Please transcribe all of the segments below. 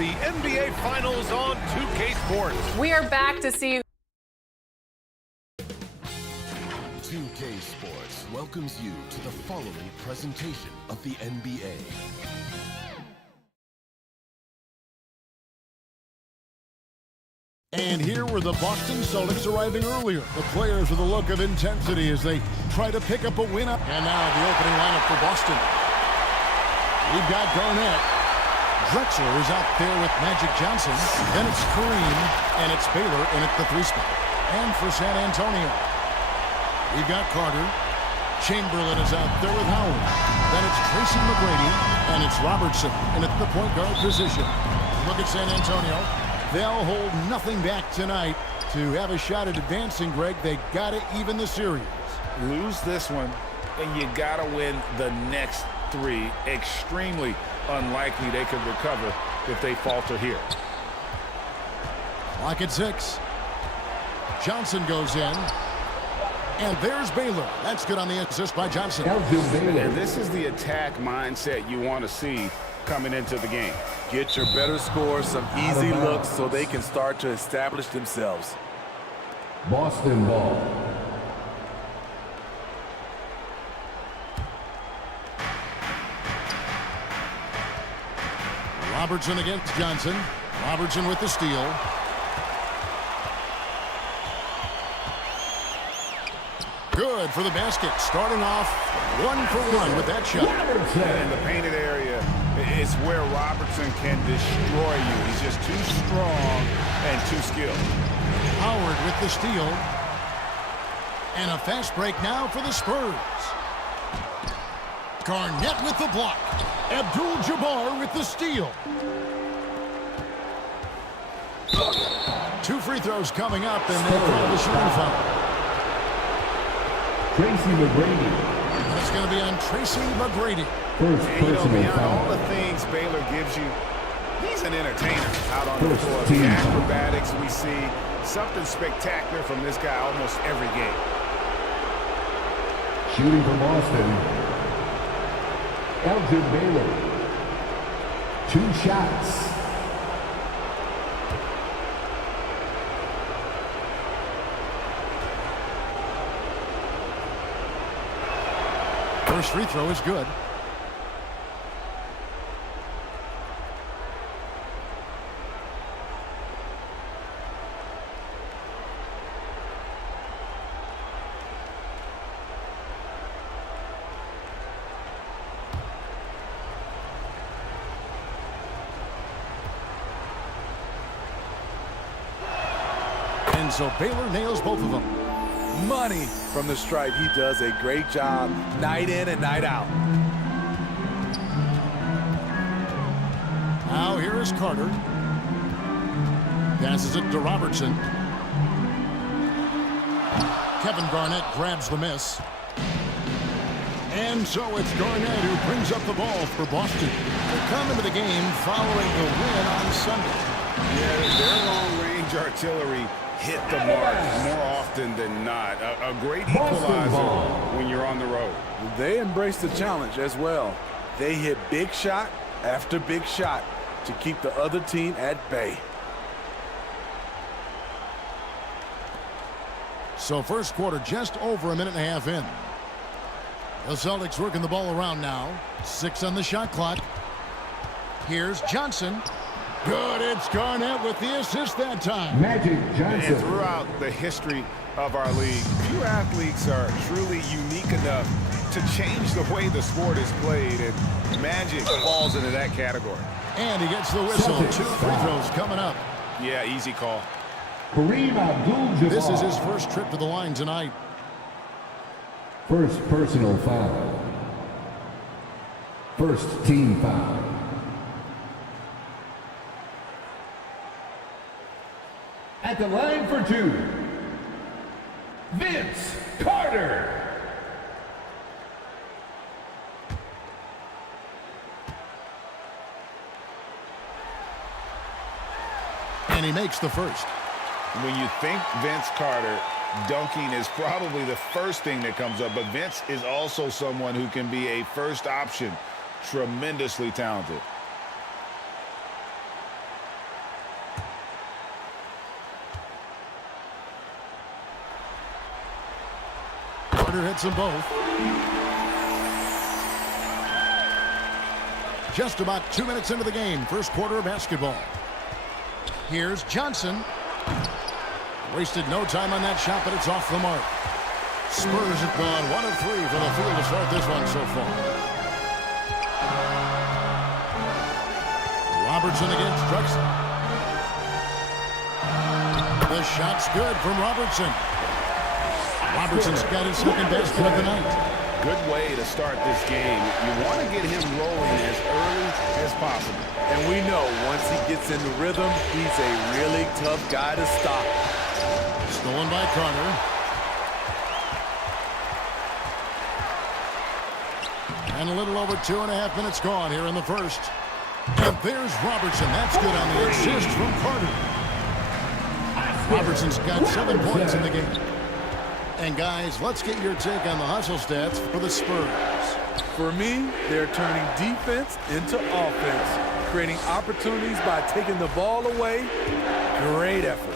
the NBA Finals on 2K Sports. We are back to see 2K Sports welcomes you to the following presentation of the NBA. And here were the Boston Celtics arriving earlier. The players with a look of intensity as they try to pick up a win. And now the opening lineup for Boston. We've got Garnett. Drexler is out there with Magic Johnson. Then it's Kareem, and it's Baylor in at the 3 spot. And for San Antonio, we've got Carter. Chamberlain is out there with Howard. Then it's Tracy McGrady, and it's Robertson in at the point guard position. Look at San Antonio. They'll hold nothing back tonight to have a shot at advancing, Greg. They got to even the series. Lose this one, and you got to win the next 3. Extremely unlikely they could recover if they falter here. Clock at 6. Johnson goes in. And there's Baylor. That's good on the assist by Johnson. And this is the attack mindset you want to see coming into the game. Get your better scores, some easy looks so they can start to establish themselves. Boston ball. Robertson against Johnson. Robertson with the steal. Good for the basket. Starting off 1 for 1 with that shot. In the painted area, it's where Robertson can destroy you. He's just too strong and too skilled. Howard with the steal. And a fast break now for the Spurs. Garnett with the block. Abdul-Jabbar with the steal. 2 free throws coming up, and they call the shooting foul. Tracy McGrady. That's going to be on Tracy McGrady. First personal Beyond foul. all the things Baylor gives you, he's an entertainer out on the First floor. team The foul. acrobatics we see, something spectacular from this guy almost every game. Shooting for Boston. Elgin Baylor. 2 shots. First free throw is good. And so Baylor nails both of them. Money from the stripe. He does a great job night in and night out. Now here is Carter. Passes it to Robertson. Kevin Garnett grabs the miss. And so it's Garnett who brings up the ball for Boston. They come into the game following the win on Sunday. Yeah, their long-range artillery hit the mark more often than not. A great equalizer when you're on the road. They embrace the challenge as well. They hit big shot after big shot to keep the other team at bay. So first quarter just over a minute and a half in. The Celtics working the ball around now. 6 on the shot clock. Here's Johnson. Good, it's Garnett with the assist that time. Magic Johnson. And throughout the history of our league, few athletes are truly unique enough to change the way the sport is played, and Magic falls into that category. And he gets the whistle. Celtics 2 free throws coming up. Yeah, easy call. Kareem Abdul-Jabbar. This is his first trip to the line tonight. First personal foul. First team foul. At the line for 2, Vince Carter. And he makes the first. When you think Vince Carter, dunking is probably the first thing that comes up, but Vince is also someone who can be a first option. Tremendously talented. Carter hits them both. Just about 2 minutes into the game, first quarter of basketball. Here's Johnson. Wasted no time on that shot, but it's off the mark. Spurs have gone 1 of 3 from the field to start this one so far. Robertson against Drexler. The shot's good from Robertson. Robertson's got his second basket of the night. Good way to start this game. You want to get him rolling as early as possible. And we know once he gets in the rhythm, he's a really tough guy to stop. Stolen by Carter. And a little over 2.5 minutes gone here in the first. And there's Robertson. That's good on the assist from Carter. Robertson's got 7 points in the game. And guys, let's get your take on the hustle stats for the Spurs. For me, they're turning defense into offense, creating opportunities by taking the ball away. Great effort.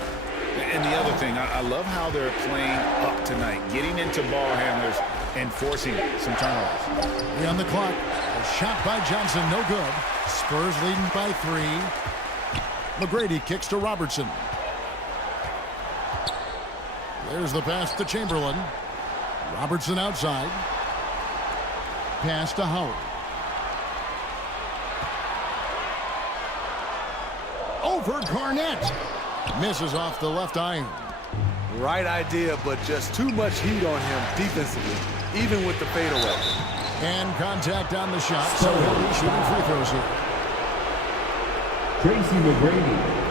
And the other thing, I love how they're playing up tonight, getting into ball handlers and forcing some turnovers. 3 on the clock. A shot by Johnson, no good. Spurs leading by 3. McGrady kicks to Robertson. There's the pass to Chamberlain. Robertson outside. Pass to Howard. Over Garnett. Misses off the left iron. Right idea, but just too much heat on him defensively, even with the fadeaway. And contact on the shot, so he'll be shooting free throws here. Tracy McGrady.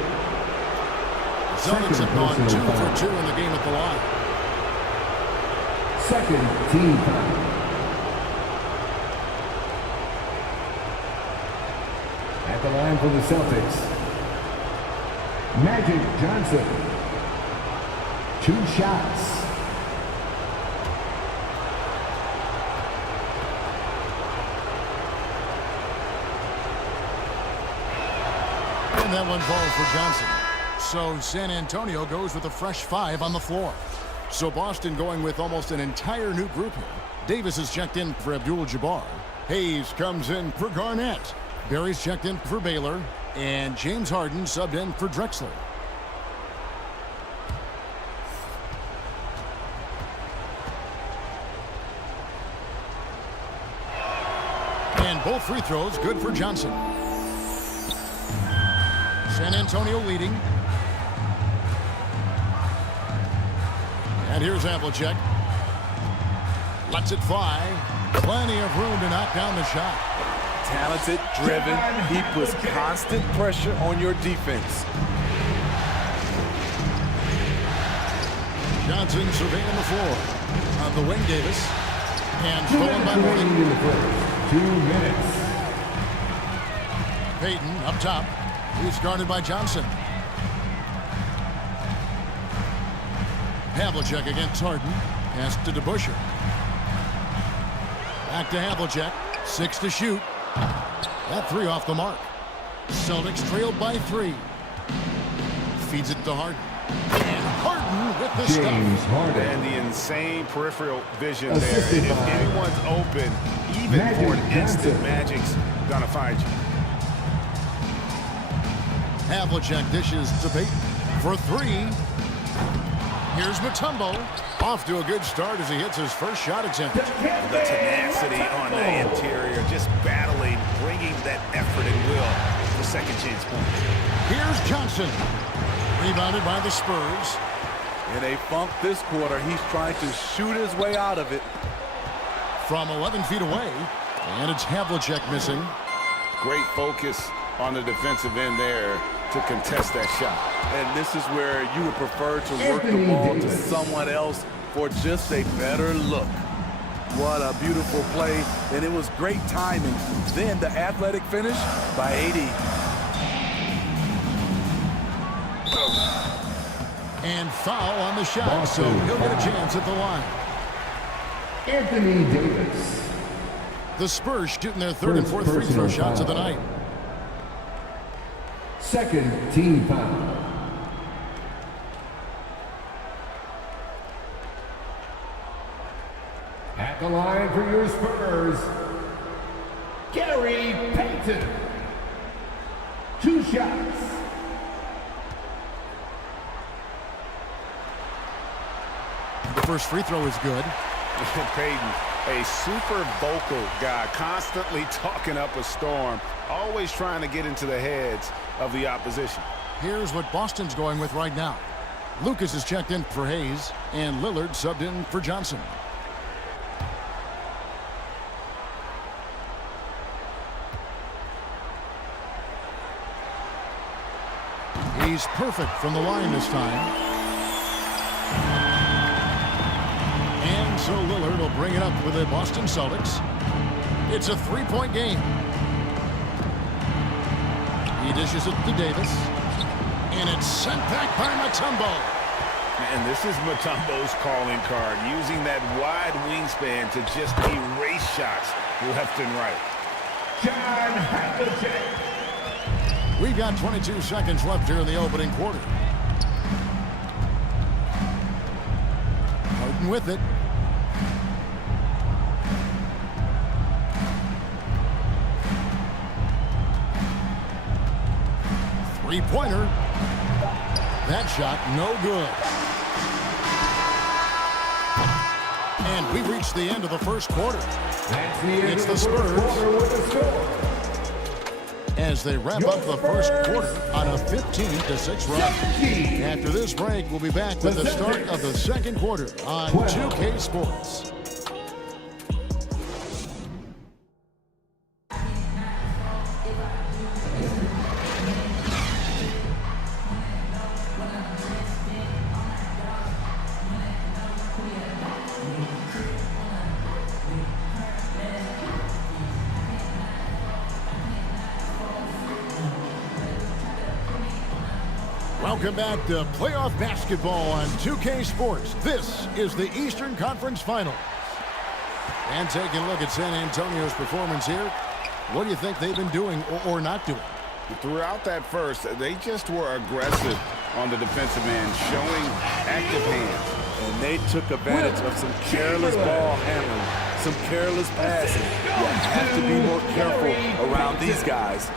Celtics have gone 2 for 2 in the game at the line. Second team foul. At the line for the Celtics, Magic Johnson. 2 shots. And that one falls for Johnson. So San Antonio goes with a fresh 5 on the floor. So Boston going with almost an entire new group here. Davis is checked in for Abdul-Jabbar. Hayes comes in for Garnett. Barry's checked in for Baylor. And James Harden subbed in for Drexler. And both free throws good for Johnson. San Antonio leading. And here's Havlicek. Lets it fly. Plenty of room to knock down the shot. Talented, driven. He puts constant pressure on your defense. Johnson surveying the floor. On the wing, Davis. And stolen by Morgan. In the first 2 minutes. Payton up top. He's guarded by Johnson. Havlicek against Harden. Pass to DeBusschere. Back to Havlicek. 6 to shoot. That 3 off the mark. Celtics trailed by 3. Feeds it to Harden. And Harden with the James stuff. Harden. And the insane peripheral vision Assisted there. And if by anyone's open, even Magic for an instant, Johnson. Magic's gonna find you. Havlicek dishes to Payton for 3. Here's Mutombo. Off to a good start as he hits his first shot attempt. The tenacity on the interior, just battling, bringing that effort and will for second chance points. Here's Johnson. Rebounded by the Spurs. In a funk this quarter, he's trying to shoot his way out of it. From 11 feet away. And it's Havlicek missing. Great focus on the defensive end there to contest that shot. And this is where you would prefer to work the ball to someone else for just a better look. What a beautiful play, and it was great timing. Then the athletic finish by 80. And foul on the shot, so he'll get a chance at the line. Anthony Davis. The Spurs shooting their third and fourth free throw shots of the night. Second team foul. At the line for your Spurs, Gary Payton. 2 shots. The first free throw is good. Peyton, a super vocal guy, constantly talking up a storm, always trying to get into the heads of the opposition. Here's what Boston's going with right now. Lucas is checked in for Hayes, and Lillard subbed in for Johnson. He's perfect from the line this time. And so Lillard will bring it up with the Boston Celtics. It's a 3-point game. He dishes it to Davis. And it's sent back by Mutombo. And this is Mutombo's calling card, using that wide wingspan to just erase shots left and right. John Havlicek. We've got 22 seconds left here in the opening quarter. Harden with it. Three-pointer. That shot, no good. And we reached the end of the first quarter. That's the end It's of the the Spurs. first quarter with a score. As they wrap up the first quarter on a 15-6 run. After this break, we'll be back with the start of the second quarter on 2K Sports. Welcome back to playoff basketball on 2K Sports. This is the Eastern Conference Finals. And taking a look at San Antonio's performance here, what do you think they've been doing or not doing? Throughout that first, they just were aggressive on the defensive end, showing active hands. And they took advantage of some careless ball handling, some careless passing. You have to be more careful around these guys.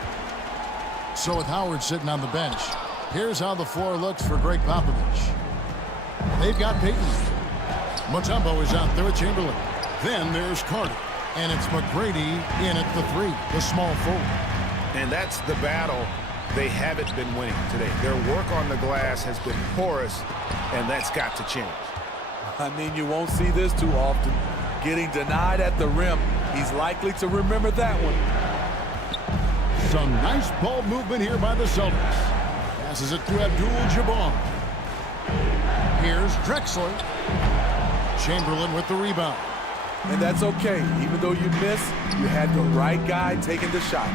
So with Howard sitting on the bench, here's how the floor looks for Greg Popovich. They've got Peyton. Mutombo is out there with Chamberlain. Then there's Carter. And it's McGrady in at the 3, the small forward. And that's the battle they haven't been winning today. Their work on the glass has been porous, and that's got to change. I mean, you won't see this too often. Getting denied at the rim. He's likely to remember that one. Some nice ball movement here by the Celtics. Passes it to Abdul-Jabbar. Here's Drexler. Chamberlain with the rebound. And that's okay. Even though you miss, you had the right guy taking the shot.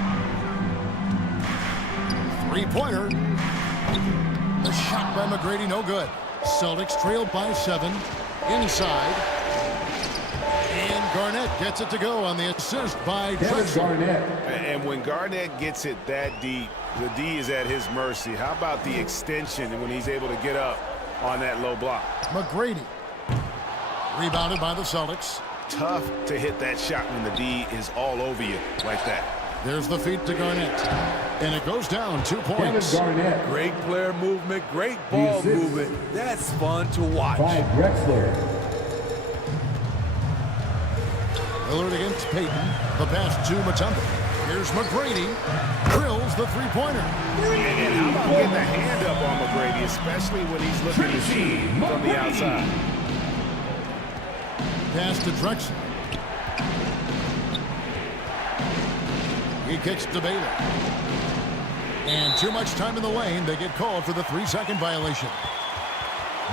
Three-pointer. The shot by McGrady, no good. Celtics trailed by 7. Inside. And Garnett gets it to go on the assist by Drexler. And when Garnett gets it that deep, the D is at his mercy. How about the extension when he's able to get up on that low block? McGrady. Rebounded by the Celtics. Tough to hit that shot when the D is all over you like that. There's the feed to Garnett. And it goes down 2 points. Great player movement, great ball movement. That's fun to watch. Drexler. Lillard against Peyton. The pass to Mutombo. Here's McGrady. Drills the three-pointer. And how about getting a hand up on McGrady, especially when he's looking to shoot from the outside. Pass to Drexler. He kicks to Baylor. And too much time in the lane. They get called for the 3-second violation.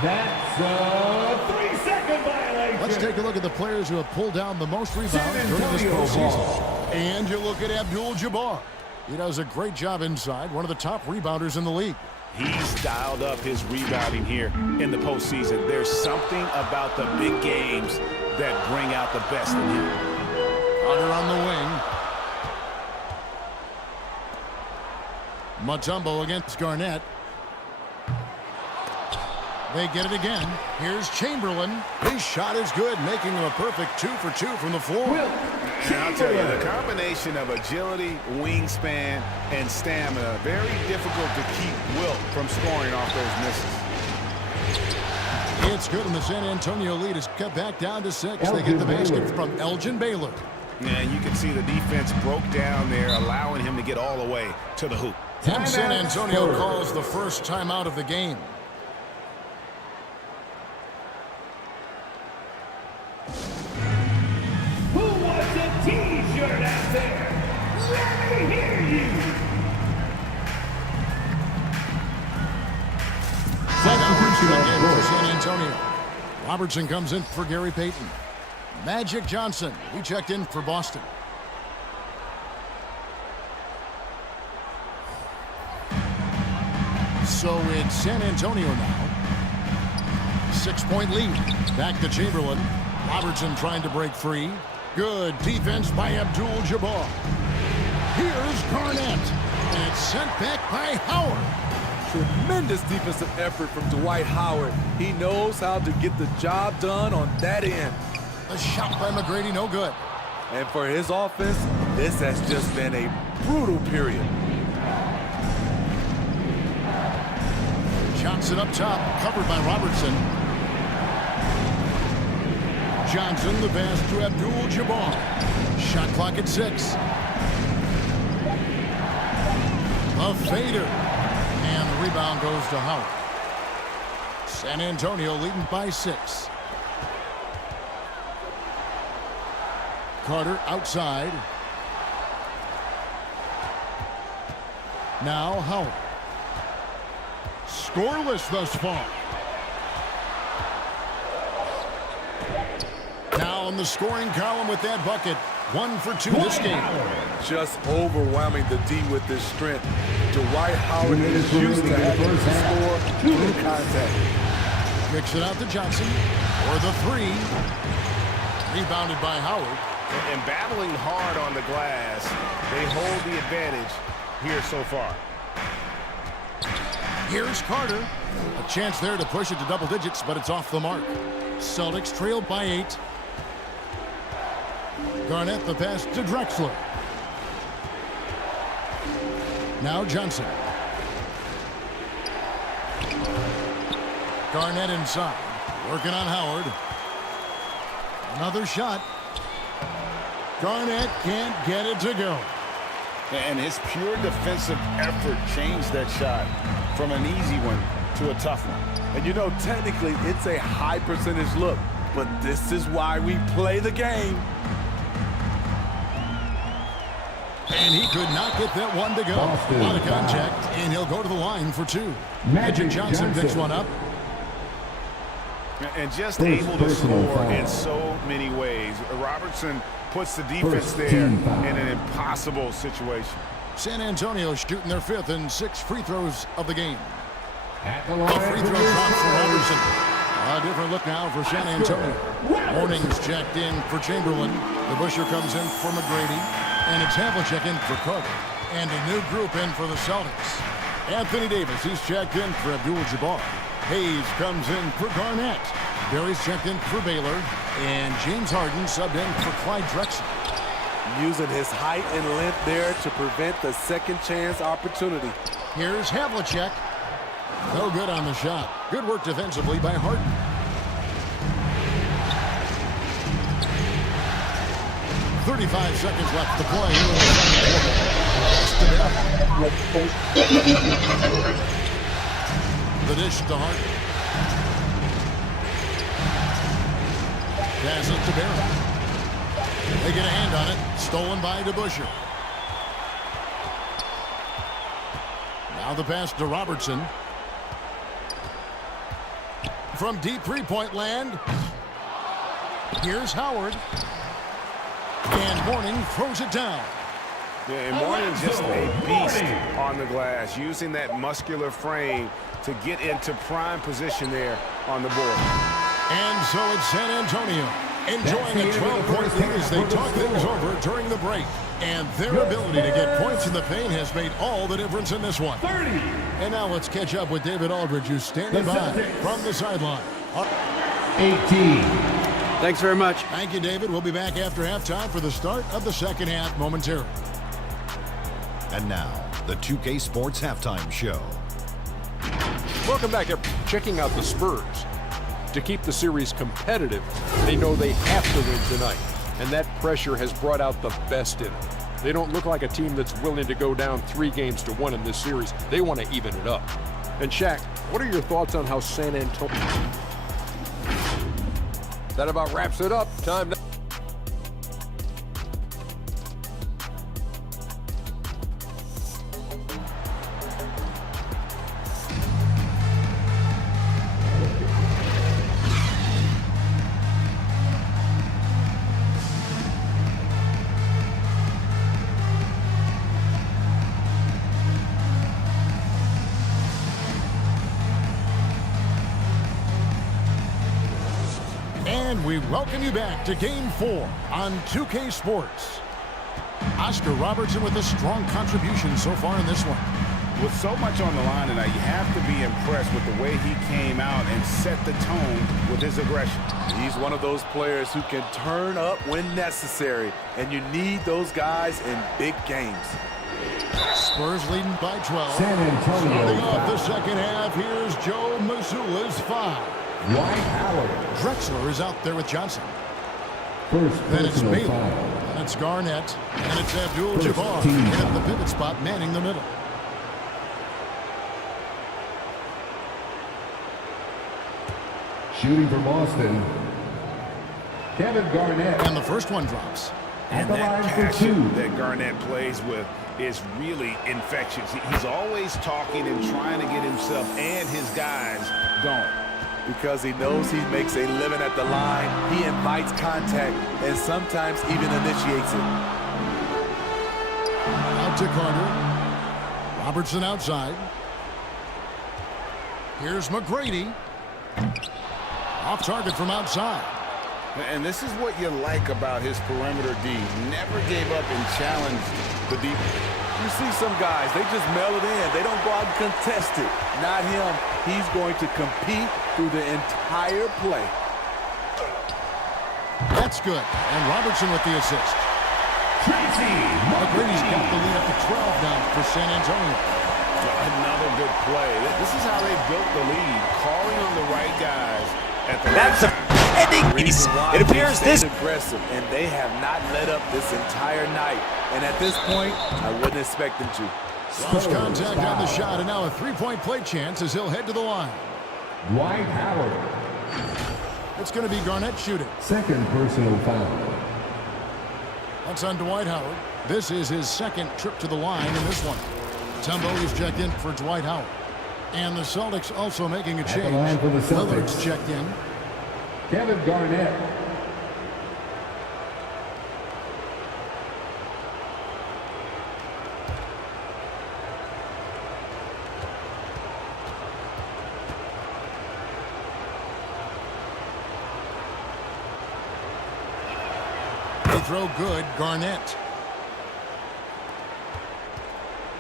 That's a 3-second violation. Let's take a look at the players who have pulled down the most rebounds during this postseason. And you look at Abdul-Jabbar. He does a great job inside, one of the top rebounders in the league. He's dialed up his rebounding here in the postseason. There's something about the big games that bring out the best in him. Carter on the wing. Mutombo against Garnett. They get it again. Here's Chamberlain. His shot is good, making him a perfect 2 for 2 from the floor. And I'll tell you, the combination of agility, wingspan, and stamina, very difficult to keep Wilt from scoring off those misses. It's good, and the San Antonio lead is cut back down to 6. They get the basket from Elgin Baylor. And you can see the defense broke down there, allowing him to get all the way to the hoop. And San Antonio calls the first timeout of the game. Who wants a T-shirt out there? Let me hear you. Substitution again for San Antonio. Robertson comes in for Gary Payton. Magic Johnson, he checked in for Boston. So it's San Antonio now. 6-point lead. Back to Chamberlain. Robertson trying to break free. Good defense by Abdul-Jabbar. Here's Garnett. And it's sent back by Howard. Tremendous defensive effort from Dwight Howard. He knows how to get the job done on that end. The shot by McGrady, no good. And for his offense, this has just been a brutal period. Johnson up top, covered by Robertson. Johnson, the pass to Abdul-Jabbar. Shot clock at 6. A fader. And the rebound goes to Howard. San Antonio leading by 6. Carter outside. Now Howard. Scoreless thus far. Now in the scoring column with that bucket. 1 for 2 this game. Just overwhelming the D with this strength. Dwight Howard is used to having to score through contact. Kicks it out to Johnson for the 3. Rebounded by Howard. And battling hard on the glass, they hold the advantage here so far. Here's Carter. A chance there to push it to double digits, but it's off the mark. Celtics trailed by 8. Garnett the pass to Drexler. Now Johnson. Garnett inside. Working on Howard. Another shot. Garnett can't get it to go. And his pure defensive effort changed that shot from an easy one to a tough one. And you know, technically, it's a high percentage look, but this is why we play the game. And he could not get that one to go. A lot of contact, and he'll go to the line for 2. Magic Johnson picks one up. And just able to score in so many ways. Robertson puts the defense there in an impossible situation. San Antonio shooting their 5th and 6th free throws of the game. At the A line free throw drop for Robertson. A different look now for San Antonio. Morning's checked in for Chamberlain. The Busher comes in for McGrady. And it's Havlicek in for Carter. And a new group in for the Celtics. Anthony Davis, he's checked in for Abdul-Jabbar. Hayes comes in for Garnett. Barry's checked in for Baylor. And James Harden subbed in for Clyde Drexler. Using his height and length there to prevent the second chance opportunity. Here's Havlicek. No good on the shot. Good work defensively by Harden. .35 seconds left to play. The dish to Harden. Pass it to Barron. They get a hand on it. Stolen by DeBusschere. Now the pass to Robertson. From deep three-point land. Here's Howard. And Mourning throws it down. Yeah, and Mourning's just a beast on the glass, using that muscular frame to get into prime position there on the board. And so it's San Antonio enjoying a 12-point lead as they talk things over during the break. And their ability to get points in the paint has made all the difference in this one. 30. And now let's catch up with David Aldridge, who's standing The by Celtics. from the sideline. 18. Thanks very much. Thank you, David. We'll be back after halftime for the start of the second half momentarily. And now, the 2K Sports Halftime Show. Welcome back. Checking out the Spurs. To keep the series competitive, they know they have to win tonight, and that pressure has brought out the best in them. They don't look like a team that's willing to go down 3-1 in this series. They want to even it up. And Shaq, what are your thoughts on how San Antonio... That about wraps it up. Time to... And we welcome you back to Game 4 on 2K Sports. Oscar Robertson with a strong contribution so far in this one. With so much on the line tonight, you have to be impressed with the way he came out and set the tone with his aggression. He's one of those players who can turn up when necessary, and you need those guys in big games. Spurs leading by 12. San Antonio. Starting off the second half, here's Joe Mazzulla's foul. Dwight Howard. Drexler is out there with Johnson. First Then it's personal Bailey. foul. And it's Garnett. And it's Abdul-Jabbar First team in at foul. the pivot spot, manning the middle. Shooting for Boston. Kevin Garnett. And the first one drops. At And the that line for passion 2. that Garnett plays with is really infectious. He's always talking and trying to get himself and his guys going. Because he knows he makes a living at the line, he invites contact and sometimes even initiates it. Out to Carter. Robertson outside. Here's McGrady. Off target from outside. And this is what you like about his perimeter D. Never gave up and challenged the deep. You see some guys, they just mail it in. They don't go out and contest it. Not him. He's going to compete through the entire play. That's good. And Robertson with the assist. Tracy McGrady's got the lead up to 12 now for San Antonio. Another good play. This is how they built the lead, calling on the right guys at the That's right a time. ending. It appears this... aggressive, and they have not let up this entire night. And at this point, I wouldn't expect them to. Lost contact on the shot, and now a three-point play chance as he'll head to the line. Dwight Howard. It's going to be Garnett shooting. Second personal foul. That's on Dwight Howard. This is his second trip to the line in this one. Tumbo is checked in for Dwight Howard. And the Celtics also making a the change. line for the Celtics. Lillard's checked in. Kevin Garnett. They throw good. Garnett.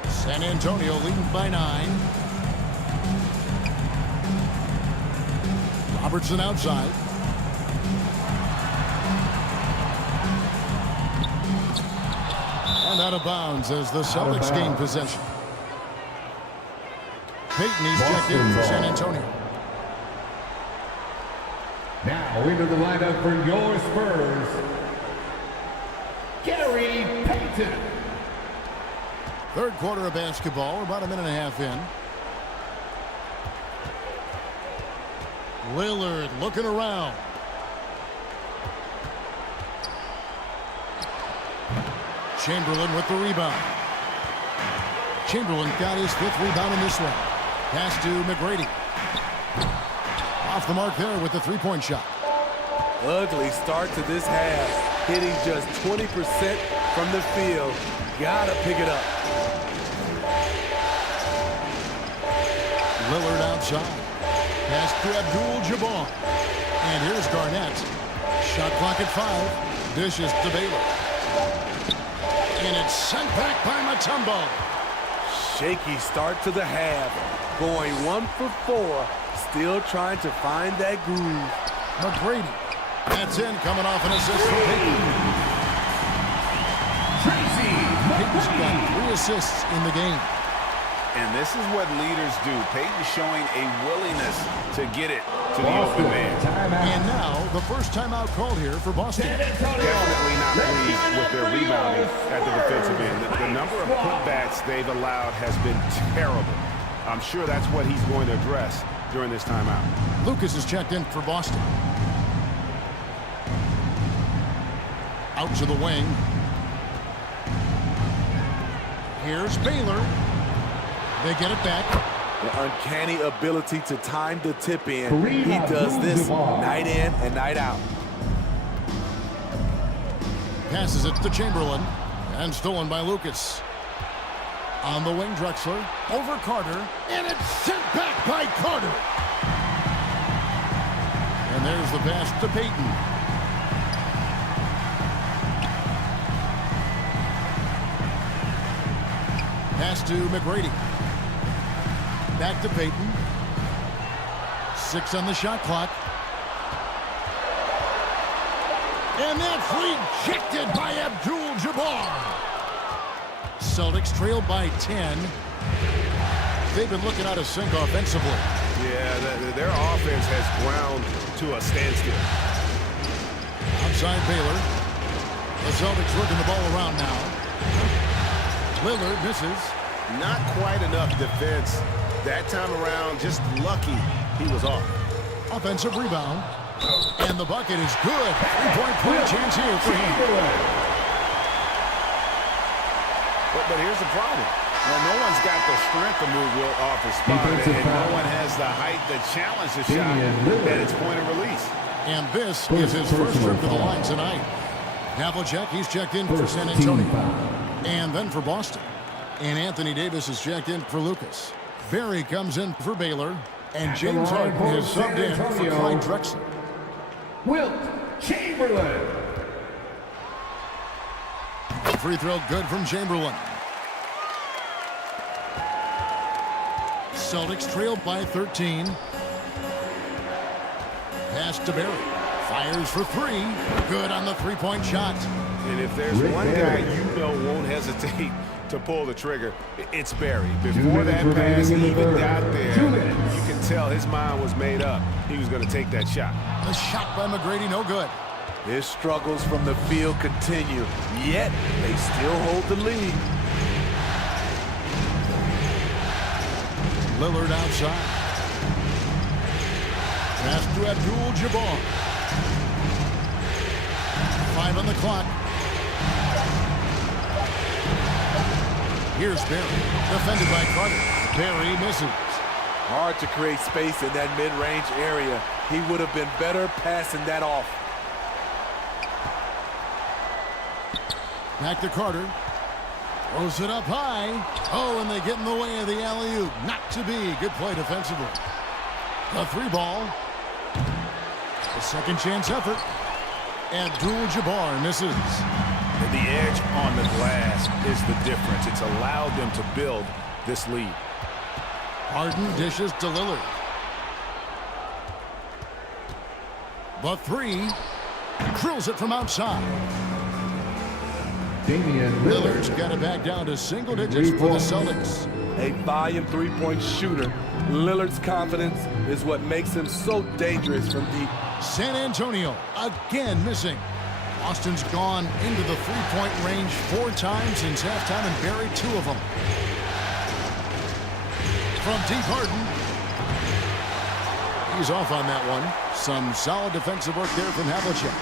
San Antonio leading by 9. Robertson outside. And out of bounds as the Celtics gain possession. Payton, he's checked in for San Antonio. Now into the lineup for your Spurs, Gary Payton. Third quarter of basketball. We're about a minute and a half in. Lillard looking around. Chamberlain with the rebound. Chamberlain got his 5th rebound in this one. Pass to McGrady. Off the mark there with the three-point shot. Ugly start to this half. Hitting just 20% from the field. Gotta pick it up. Lillard outside. Pass to Abdul-Jabbar. And here's Garnett. Shot clock at 5. Dishes to Baylor. And it's sent back by Mutombo. Shaky start to the half. Going 1 for 4. Still trying to find that groove. McGrady. That's in, coming off an assist from Payton. Payton's got 3 assists in the game. And this is what leaders do. Payton showing a willingness to get it to the open man. And now, the first timeout called here for Boston. Definitely not pleased with their rebounding at the defensive end. The number of putbacks they've allowed has been terrible. I'm sure that's what he's going to address during this timeout. Lucas is checked in for Boston. Out to the wing. Here's Baylor. They get it back. The uncanny ability to time the tip in. He does this night in and night out. Passes it to Chamberlain. And stolen by Lucas. On the wing, Drexler. Over Carter. And it's sent back by Carter. And there's the pass to Payton. Pass to McGrady. Back to Payton. 6 on the shot clock. And that's rejected by Abdul-Jabbar. Celtics trailed by 10. They've been looking out of sync offensively. Yeah, their offense has ground to a standstill. Outside Baylor. The Celtics working the ball around now. Lillard misses. Not quite enough defense. That time around, just lucky he was off. Offensive rebound. And the bucket is good. 3-point play chance here for him. But here's the problem. Well, no one's got the strength to move Wilt off his spot, and no one has the height to challenge the shot at its point of release. And this is his first trip to the line tonight. Havlicek, he's checked in for San Antonio. And then for Boston. And Anthony Davis is checked in for Lucas. Barry comes in for Baylor. And James Harden is subbed in for Clyde Drexler. Wilt Chamberlain. Free throw good from Chamberlain. Celtics trail by 13. Pass to Barry. Fires for 3. Good on the 3-point shot. And if there's one guy you know won't hesitate to pull the trigger, it's Barry. Before that pass even got there, you can tell his mind was made up. He was going to take that shot. The shot by McGrady, no good. His struggles from the field continue, yet they still hold the lead. Lillard outside. Pass to Abdul-Jabbar. 5 on the clock. Here's Barry, defended by Carter. Barry misses. Hard to create space in that mid-range area. He would have been better passing that off. Back to Carter. Throws it up high. Oh, and they get in the way of the alley-oop. Not to be. Good play defensively. The 3-ball. The second chance effort. Abdul-Jabbar misses. And the edge on the glass is the difference. It's allowed them to build this lead. Harden dishes to Lillard. The 3. Drills it from outside. Lillard's got it back down to single digits for the Celtics. A volume 3-point shooter. Lillard's confidence is what makes him so dangerous from deep. San Antonio again missing. Austin's gone into the 3-point range 4 times since halftime and buried 2 of them. From deep, Harden. He's off on that one. Some solid defensive work there from Havlicek.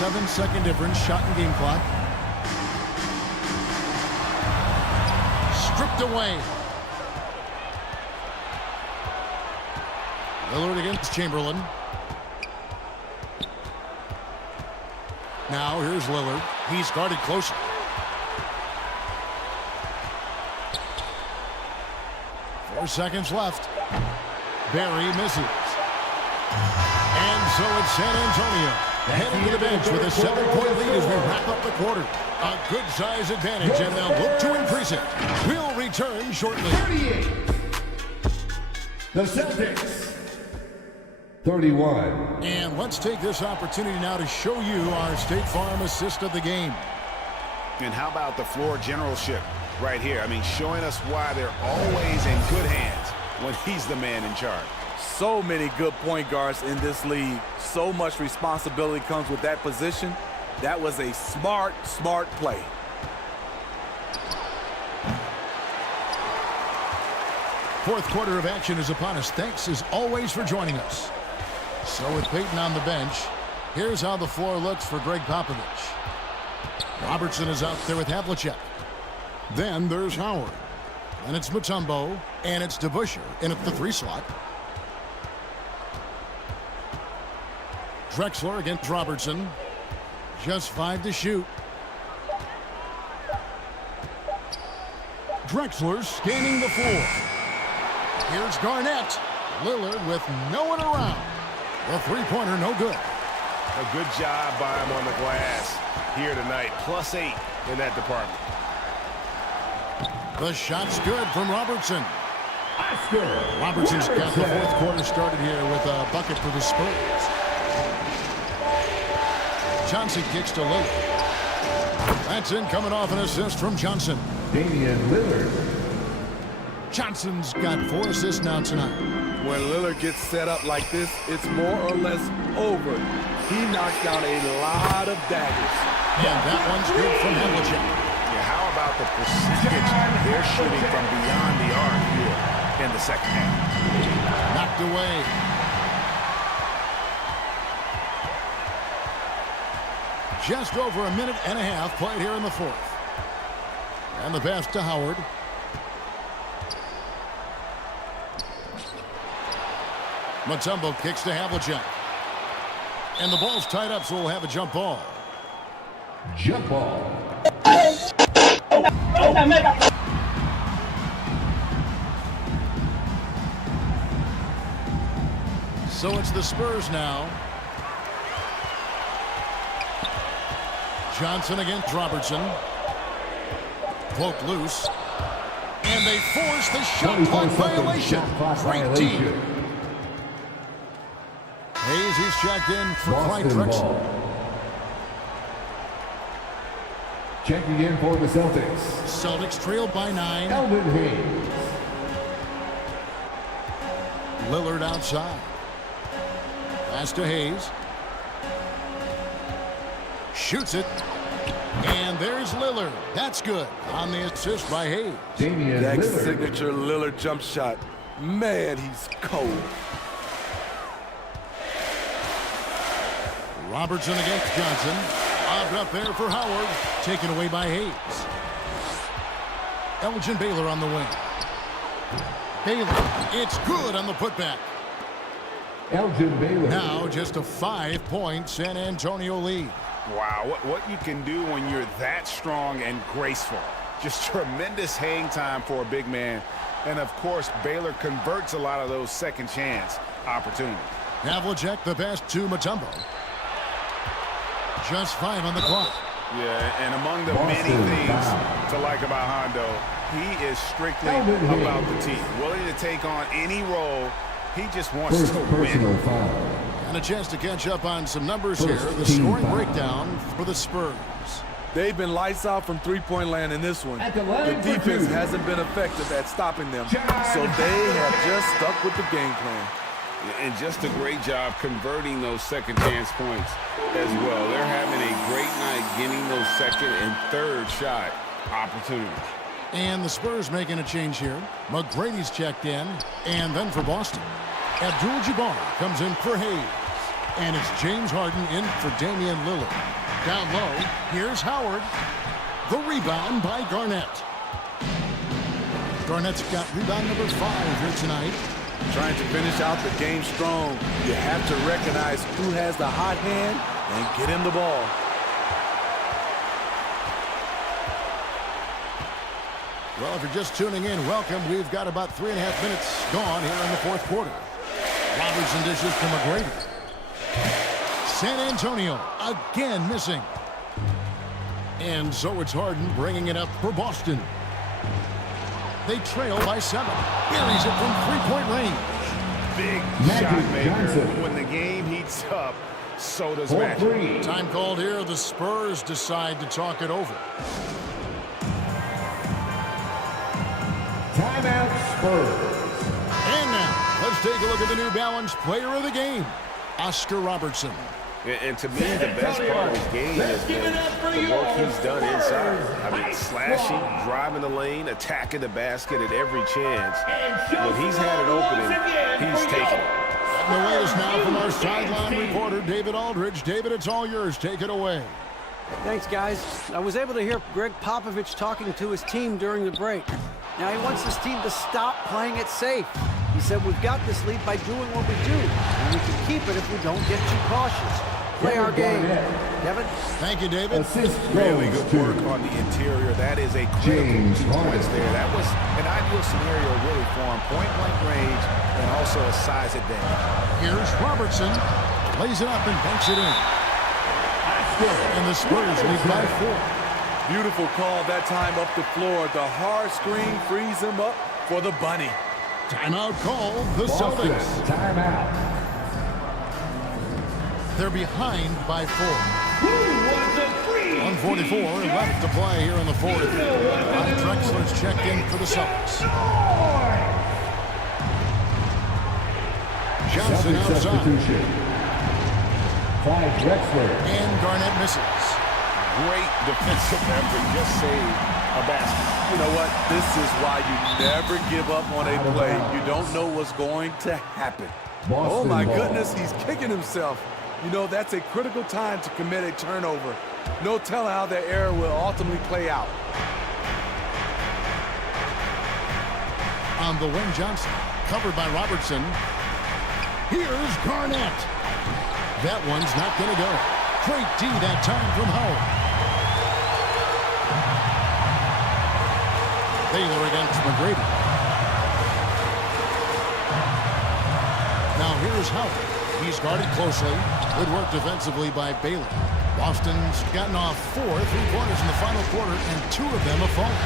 7-second difference, shot and game clock. Stripped away. Lillard against Chamberlain. Now here's Lillard. He's guarded closer. Four seconds left. Barry misses. And So it's San Antonio heading to the bench with a 7-point lead as we wrap up the quarter. A good size advantage, and they'll look to increase it. We'll return shortly. 38. The Celtics. 31. And let's take this opportunity now to show you our State Farm assist of the game. And how about the floor generalship right here? I mean, showing us why they're always in good hands when he's the man in charge. So many good point guards in this league. So much responsibility comes with that position. That was a smart play. Fourth quarter of action is upon us. Thanks, as always, for joining us. So with Peyton on the bench, here's how the floor looks for Greg Popovich. Robertson is out there with Havlicek. Then there's Howard. And it's Mutombo. And it's DeBusschere in at the 3 slot. Drexler against Robertson. Just 5 to shoot. Drexler scanning the floor. Here's Garnett. Lillard with no one around. The three-pointer no good. A good job by him on the glass here tonight. +8 in that department. The shot's good from Robertson. Robertson's got the fourth quarter started here with a bucket for the Spurs. Johnson kicks to Lillard. That's in, coming off an assist from Johnson. Damian Lillard. Johnson's got 4 assists now tonight. When Lillard gets set up like this, it's more or less over. He knocks down a lot of daggers. And that one's good from Havlicek. Yeah, how about the percentage they're shooting from beyond the arc here in the second half? Knocked away. Just over a minute and a half played here in the fourth. And the pass to Howard. Mutombo kicks to Havlicek. And the ball's tied up, so we'll have a jump ball. Jump ball. So it's the Spurs now. Johnson against Robertson. Poked loose. And they force the shot clock violation. Great team. Hayes, he's checked in for Clyde Drexler. Checking in for the Celtics. Celtics trail by 9. Elvin Hayes. Lillard outside. Pass to Hayes. Shoots it. And there's Lillard. That's good on the assist by Hayes. Damian That Lillard. signature Lillard jump shot. Man, he's cold. Robertson against Johnson. Lobbed up there for Howard. Taken away by Hayes. Elgin Baylor on the wing. Baylor. It's good on the putback. Elgin Baylor. Now just a 5-point San Antonio lead. Wow, what you can do when you're that strong and graceful. Just tremendous hang time for a big man. And, of course, Baylor converts a lot of those second chance opportunities. Havlicek the pass to Mutombo. Just 5 on the clock. Yeah, and among the many things to like about Hondo, he is strictly about the team. Willing to take on any role. He just wants to win. And a chance to catch up on some numbers here. The scoring breakdown for the Spurs. They've been lights out from three-point land in this one. The defense hasn't been effective at stopping them, so they have just stuck with the game plan. And just a great job converting those second chance points as well. They're having a great night getting those second and third shot opportunities. And the Spurs making a change here. McGrady's checked in. And then for Boston, Abdul-Jabbar comes in for Hayes. And it's James Harden in for Damian Lillard. Down low, here's Howard. The rebound by Garnett. Garnett's got rebound number 5 here tonight. Trying to finish out the game strong, you have to recognize who has the hot hand and get him the ball. Well, if you're just tuning in, welcome. We've got about 3.5 minutes gone here in the fourth quarter. Robertson dishes to McGrady. San Antonio again missing. And so it's Harden bringing it up for Boston. They trail by 7. Buries it from three-point range. Big shot maker. When the game heats up, so does Magic. Time called here. The Spurs decide to talk it over. Timeout Spurs. And now, let's take a look at the New Balance player of the game, Oscar Robertson. And to me, the best part of his game has been the work he's done inside. I mean, slashing, driving the lane, attacking the basket at every chance. When he's had an opening, he's taken it. And the latest now from our sideline reporter, David Aldridge. David, it's all yours. Take it away. Thanks, guys. I was able to hear Greg Popovich talking to his team during the break. Now he wants his team to stop playing it safe. He said, we've got this lead by doing what we do, and we can keep it if we don't get too cautious. Play our game. Kevin? Thank you, David. Really good work on the interior. That is a critical 2 points there. That was an ideal scenario really for him. Point-blank range and also a size advantage. Here's Robertson. Lays it up and banks it in. And the Spurs lead by 4. Beautiful call that time up the floor. The hard screen frees him up for the bunny. Timeout called the Celtics. Timeout. They're behind by 4. 1:44 144 left to play here in the fourth. Drexler's checked in for the Celtics. Johnson outside. Clyde Drexler. And Garnett misses. Great defensive effort. Just saved a basket. You know what? This is why you never give up on a play. You don't know what's going to happen. Oh, my goodness, he's kicking himself. You know, that's a critical time to commit a turnover. No telling how that error will ultimately play out. On the wing, Johnson. Covered by Robertson. Here's Garnett. That one's not going to go. Great D that time from Howard. Baylor against McGrady. Now here's Howard. He's guarded closely. Good work defensively by Baylor. Boston's gotten off 4 3-pointers in the final quarter, and 2 of them have fallen.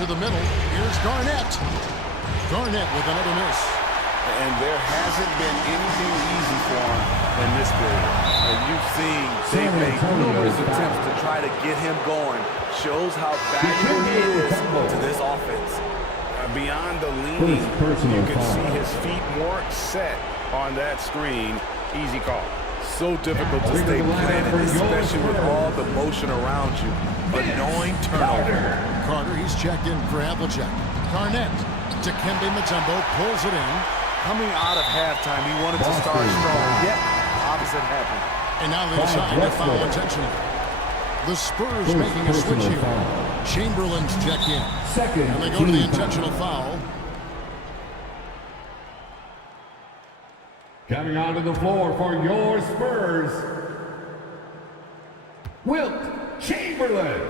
To the middle, here's Garnett. Garnett with another miss. And there hasn't been anything easy for him in this period. And you've seen they've made numerous attempts to try to get him going. Shows how valuable he is to this offense. Beyond the leaning, you can see his feet weren't set on that screen. Easy call. So difficult to stay planted, especially with all the motion around you. Annoying turnover. Carter, he's checked in for Havlicek. Garnett to Kembe Mutombo, pulls it in. Coming out of halftime, he wanted to start strong. Yet, opposite happened. And now they decide to foul intentionally. The Spurs making a switch here. Chamberlain's checked in. And they go to the intentional foul. Coming onto the floor for your Spurs, Wilt Chamberlain.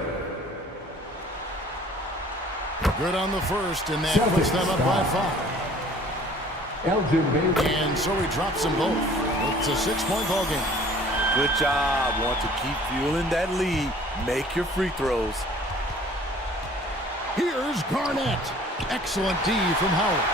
Good on the first, and that puts them up by 5. Elgin Baylor. And so he drops them both. It's a 6-point ball game. Good job. Want to keep fueling that lead. Make your free throws. Here's Garnett. Excellent D from Howard.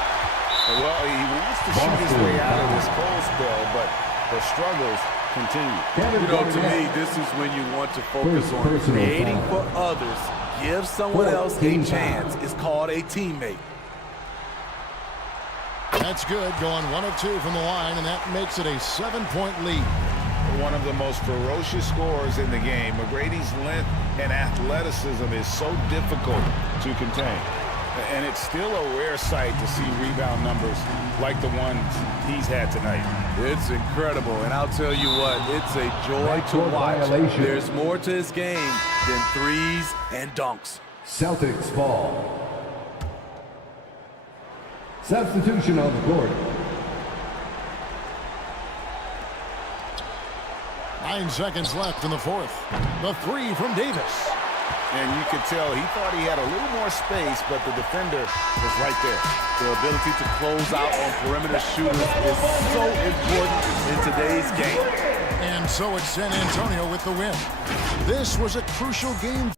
Well, he wants to shoot his way out of this cold spell, but the struggles continue. You know, to me, this is when you want to focus on creating for others. Give someone else a chance. It's called a teammate. That's good. Going 1 of 2 from the line, and that makes it a 7-point lead. One of the most ferocious scorers in the game. McGrady's length and athleticism is so difficult to contain. And it's still a rare sight to see rebound numbers like the ones he's had tonight. It's incredible, and I'll tell you what, it's a joy to watch. There's more to his game than threes and dunks. Celtics ball. Substitution on the court. 9 seconds left in the fourth. The 3 from Davis. And you could tell he thought he had a little more space, but the defender was right there. The ability to close out on perimeter shooters is so important in today's game. And so it's San Antonio with the win. This was a crucial game.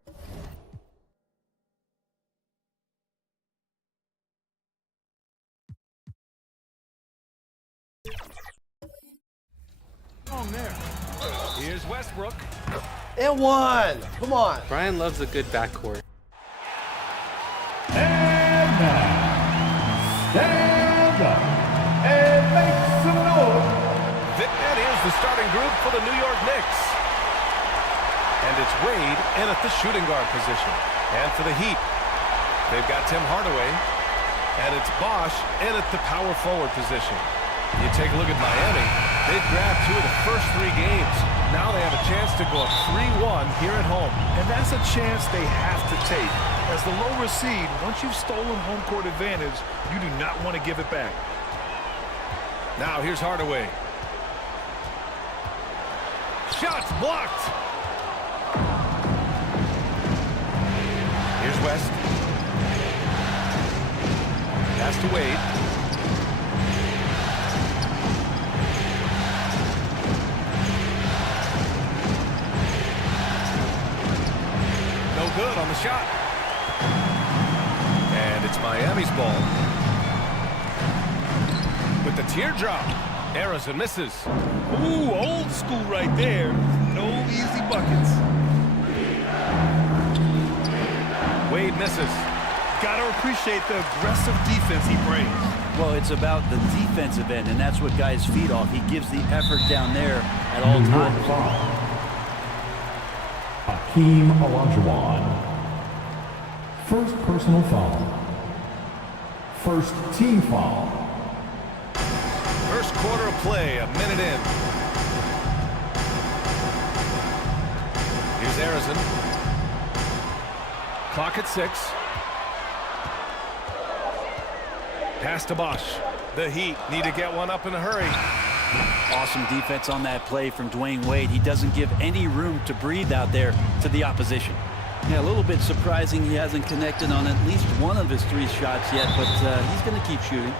Here's Westbrook. And one. Come on. Brian loves a good backcourt. And now, stand up and make some noise. That is the starting group for the New York Knicks. And it's Wade in at the shooting guard position. And for the Heat, they've got Tim Hardaway. And it's Bosch in at the power forward position. You take a look at Miami. They've grabbed 2 of the first 3 games. Now they have a chance to go up 3-1 here at home. And that's a chance they have to take. As the low recede, once you've stolen home court advantage, you do not want to give it back. Now here's Hardaway. Shots blocked. Here's West. Pass to Wade. No good on the shot. And it's Miami's ball. With the teardrop. Errors and misses. Ooh, old school right there. No easy buckets. Wade misses. Gotta appreciate the aggressive defense he brings. Well, it's about the defensive end, and that's what guys feed off. He gives the effort down there at all times. Hakeem Olajuwon. First personal foul. First team foul. First quarter of play, a minute in. Here's Arizon. Clock at 6. Pass to Bosch. The Heat need to get one up in a hurry. Awesome defense on that play from Dwayne Wade. He doesn't give any room to breathe out there to the opposition. Yeah, a little bit surprising he hasn't connected on at least one of his 3 shots yet, but he's going to keep shooting.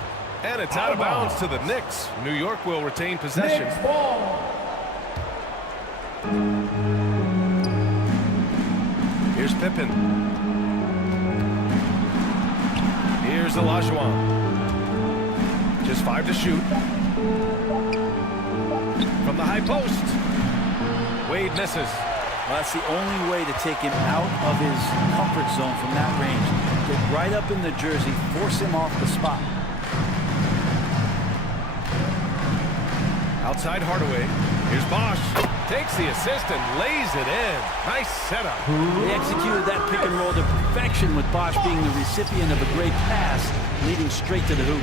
And it's out of bounds to the Knicks. New York will retain possession. Knicks ball. Here's Pippen. Here's Olajuwon. Just 5 to shoot. From the high post. Wade misses. Well, that's the only way to take him out of his comfort zone from that range. Get right up in the jersey, force him off the spot. Outside Hardaway. Here's Bosch. Takes the assist and lays it in. Nice setup. They executed that pick and roll to perfection, with Bosch being the recipient of a great pass, leading straight to the hoop.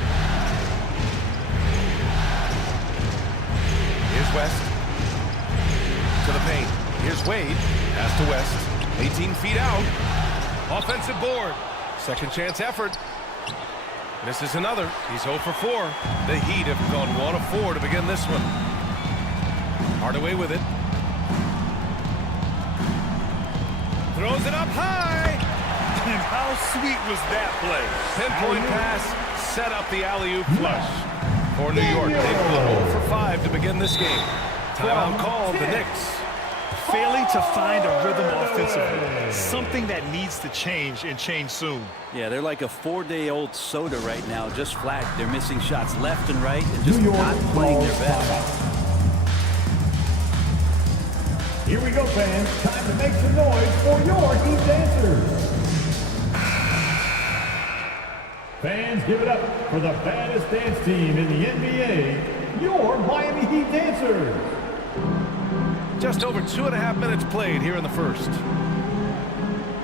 Here's West. To the paint. Here's Wade. Pass to West. 18 feet out. Offensive board. Second chance effort. Misses another. He's 0 for 4. The Heat have gone 1 of 4 to begin this one. Hardaway with it. Throws it up high. And how sweet was that play? Pinpoint pass. Set up the alley-oop flush. For New York, they've gone 0 for 5 to begin this game. Timeout called the Knicks. Failing to find a rhythm offensively. Something that needs to change, and change soon. Yeah, they're like a 4-day-old soda right now, just flat. They're missing shots left and right and just not playing their best. Here we go, fans. Time to make some noise for your Heat dancers. Fans, give it up for the baddest dance team in the NBA, your Miami Heat dancers. Just over 2.5 minutes played here in the first.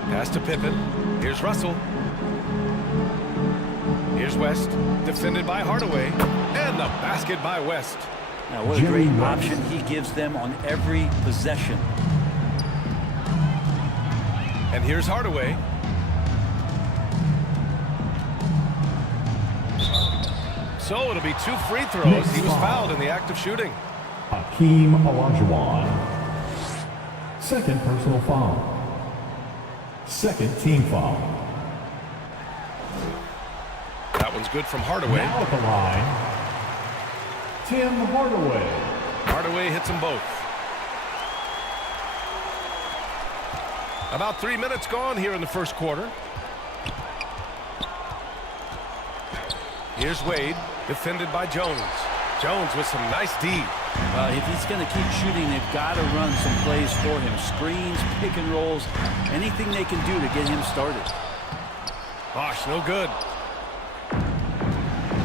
Pass to Pippen. Here's Russell. Here's West. Defended by Hardaway. And the basket by West. Now, what a great option he gives them on every possession. And here's Hardaway. So it'll be 2 free throws. He was fouled in the act of shooting. Hakeem Olajuwon. Second personal foul. Second team foul. That one's good from Hardaway. Now at the line, Tim Hardaway. Hardaway hits them both. About 3 minutes gone here in the first quarter. Here's Wade, defended by Jones. Jones with some nice D. If he's going to keep shooting, they've got to run some plays for him. Screens, pick and rolls, anything they can do to get him started. Bosh, no good.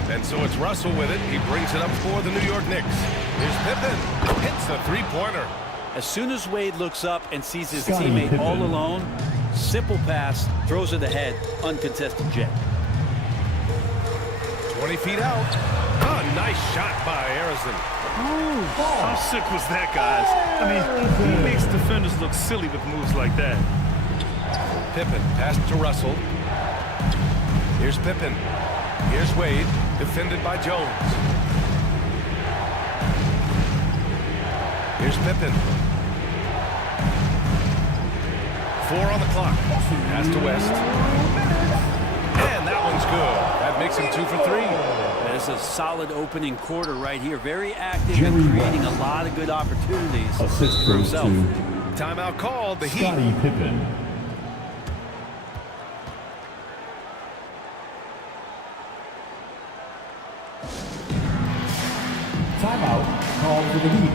And so it's Russell with it. He brings it up for the New York Knicks. Here's Pippen. Hits the three-pointer. As soon as Wade looks up and sees his teammate all alone, simple pass, throws it ahead, uncontested jet. 20 feet out. Oh, nice shot by Arizon. How sick was that, guys? I mean, he makes defenders look silly with moves like that. Pippen passed to Russell. Here's Pippen. Here's Wade, defended by Jones. Here's Pippen. 4 on the clock. Pass to West. And that one's good. That makes him 2 for 3. That's a solid opening quarter right here. Very active and creating a lot of good opportunities for himself. Timeout called. The Heat. Scottie Pippen. Timeout called for the Heat.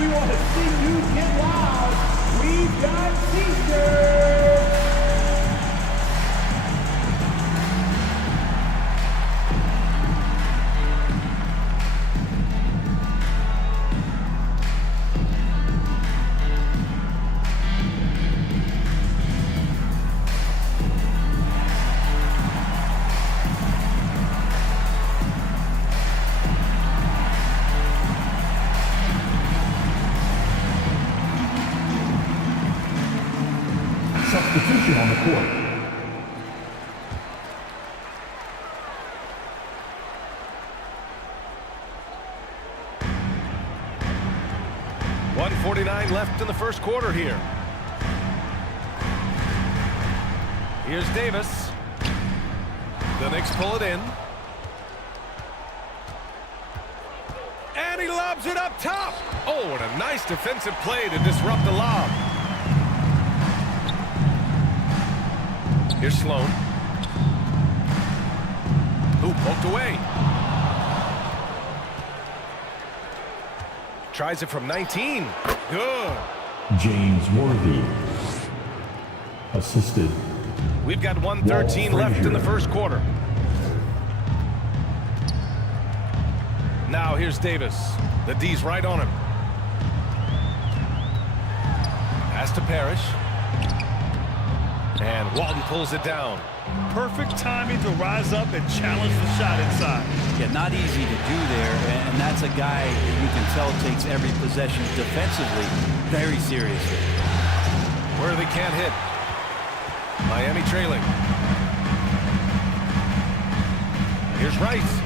We want to see you get loud. We've got T-shirts. Substitution on the court. .149 left in the first quarter here. Here's Davis. The Knicks pull it in. And he lobs it up top. Oh, what a nice defensive play to disrupt the lob. Here's Sloan. Who poked away. Tries it from 19. Good. James Worthy. Assisted. We've got 1:13 left in the first quarter. Now here's Davis. The D's right on him. Pass to Parrish. And Walton pulls it down. Perfect timing to rise up and challenge the shot inside. Yeah, not easy to do there, and that's a guy that you can tell takes every possession defensively very seriously. Worthy can't hit. Miami trailing. Here's Rice.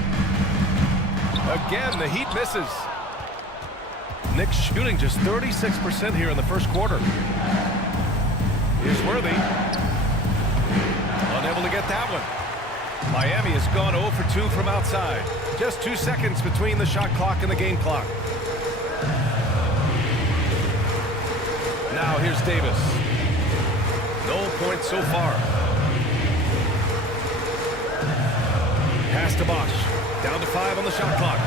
Again, the Heat misses. Knicks shooting just 36% here in the first quarter. Here's Worthy. Unable to get that one. Miami has gone 0 for 2 from outside. Just 2 seconds between the shot clock and the game clock. Now here's Davis. No points so far. Pass to Bosh. Down to 5 on the shot clock.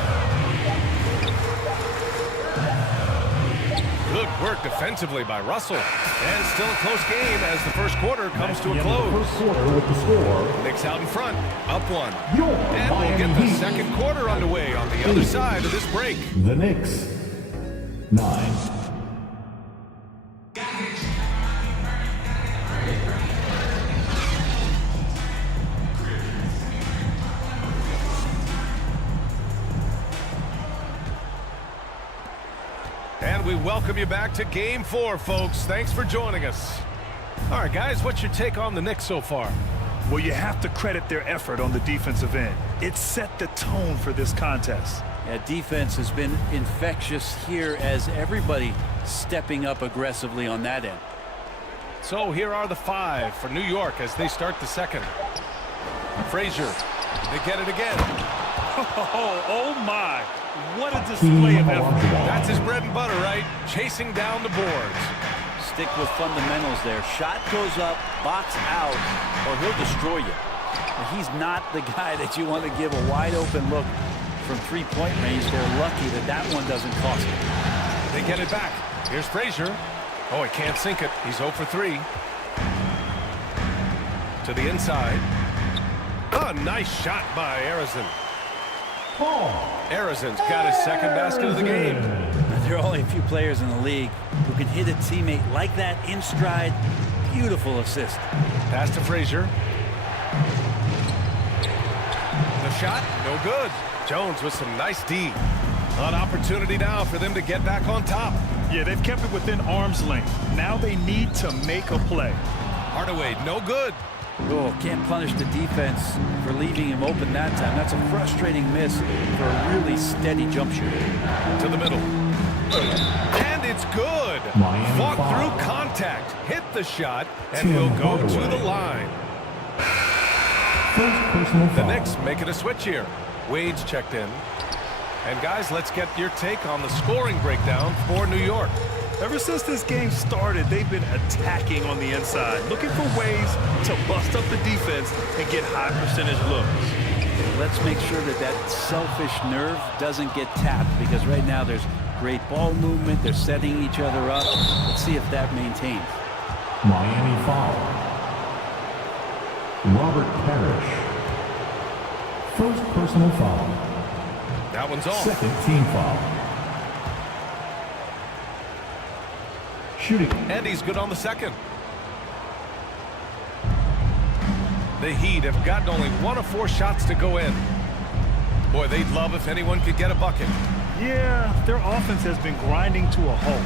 Good work defensively by Russell. And still a close game as the first quarter comes to a close. First quarter with the score. Knicks out in front, up 1. Your And we'll get the second quarter underway on the other side of this break. The Knicks. 9. And we welcome you back to Game 4, folks. Thanks for joining us. All right, guys, what's your take on the Knicks so far? Well, you have to credit their effort on the defensive end. It set the tone for this contest. Yeah, defense has been infectious here as everybody stepping up aggressively on that end. So here are the 5 for New York as they start the second. Frazier, they get it again. Oh my, what a display of effort. That's his bread and butter, right? Chasing down the boards. Stick with fundamentals there. Shot goes up, box out, or he'll destroy you. He's not the guy that you want to give a wide open look from three-point range. They're lucky that that one doesn't cost them. They get it back. Here's Frazier. Oh, he can't sink it. He's 0 for 3. To the inside. Oh, nice shot by Arizin. Arizin's got his second basket of the game. There are only a few players in the league who can hit a teammate like that in stride. Beautiful assist. Pass to Frazier. The shot, no good. Jones with some nice D. An opportunity now for them to get back on top. Yeah, they've kept it within arm's length. Now they need to make a play. Hardaway, no good. Oh, can't punish the defense for leaving him open that time. That's a frustrating miss for a really steady jump shooter. To the middle. And it's good. Fought through contact. Hit the shot, and he'll go to the line. The Knicks making a switch here. Wade's checked in. And guys, let's get your take on the scoring breakdown for New York. Ever since this game started, they've been attacking on the inside, looking for ways to bust up the defense and get high percentage looks. Let's make sure that that selfish nerve doesn't get tapped, because right now there's great ball movement. They're setting each other up. Let's see if that maintains. Miami foul. Robert Parrish. First personal foul. That one's off. Second team foul. Shooting. And he's good on the second. The Heat have gotten only 1 of 4 shots to go in. Boy, they'd love if anyone could get a bucket. Yeah, their offense has been grinding to a halt.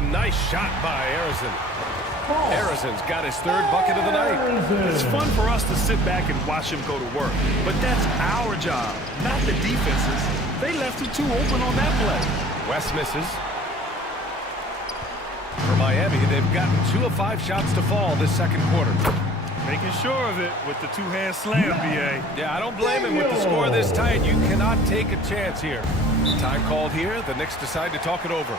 A nice shot by Arizin. Arizin's got his 3rd bucket of the night. It's fun for us to sit back and watch him go to work, but that's our job, not the defense's. They left him too open on that play. West misses. For Miami, they've gotten 2 of 5 shots to fall this second quarter. Making sure of it with the two-hand slam, B.A. Yeah, I don't blame him with the score this tight. You cannot take a chance here. Time called here. The Knicks decide to talk it over.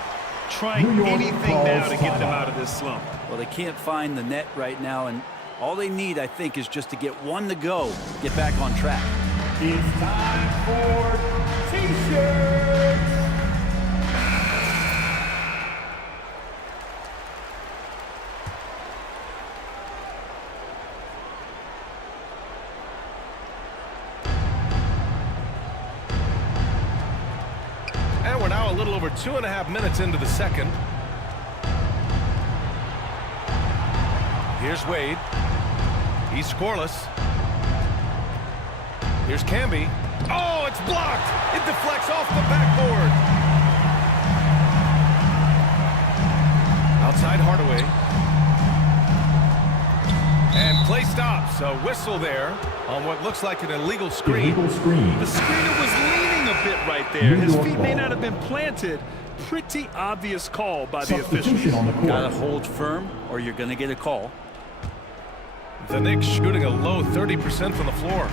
Trying anything now to get them out of this slump. Well, they can't find the net right now, and all they need, I think, is just to get one to go, get back on track. It's time for T-shirts. And we're now a little over 2.5 minutes into the second. Here's Wade. He's scoreless. Here's Camby. Oh, it's blocked. It deflects off the backboard. Outside Hardaway. And play stops. A whistle there on what looks like an illegal screen. The screener was leaning a bit right there. His feet may not have been planted. Pretty obvious call by the official. Gotta hold firm or you're gonna get a call. The Knicks shooting a low 30% from the floor.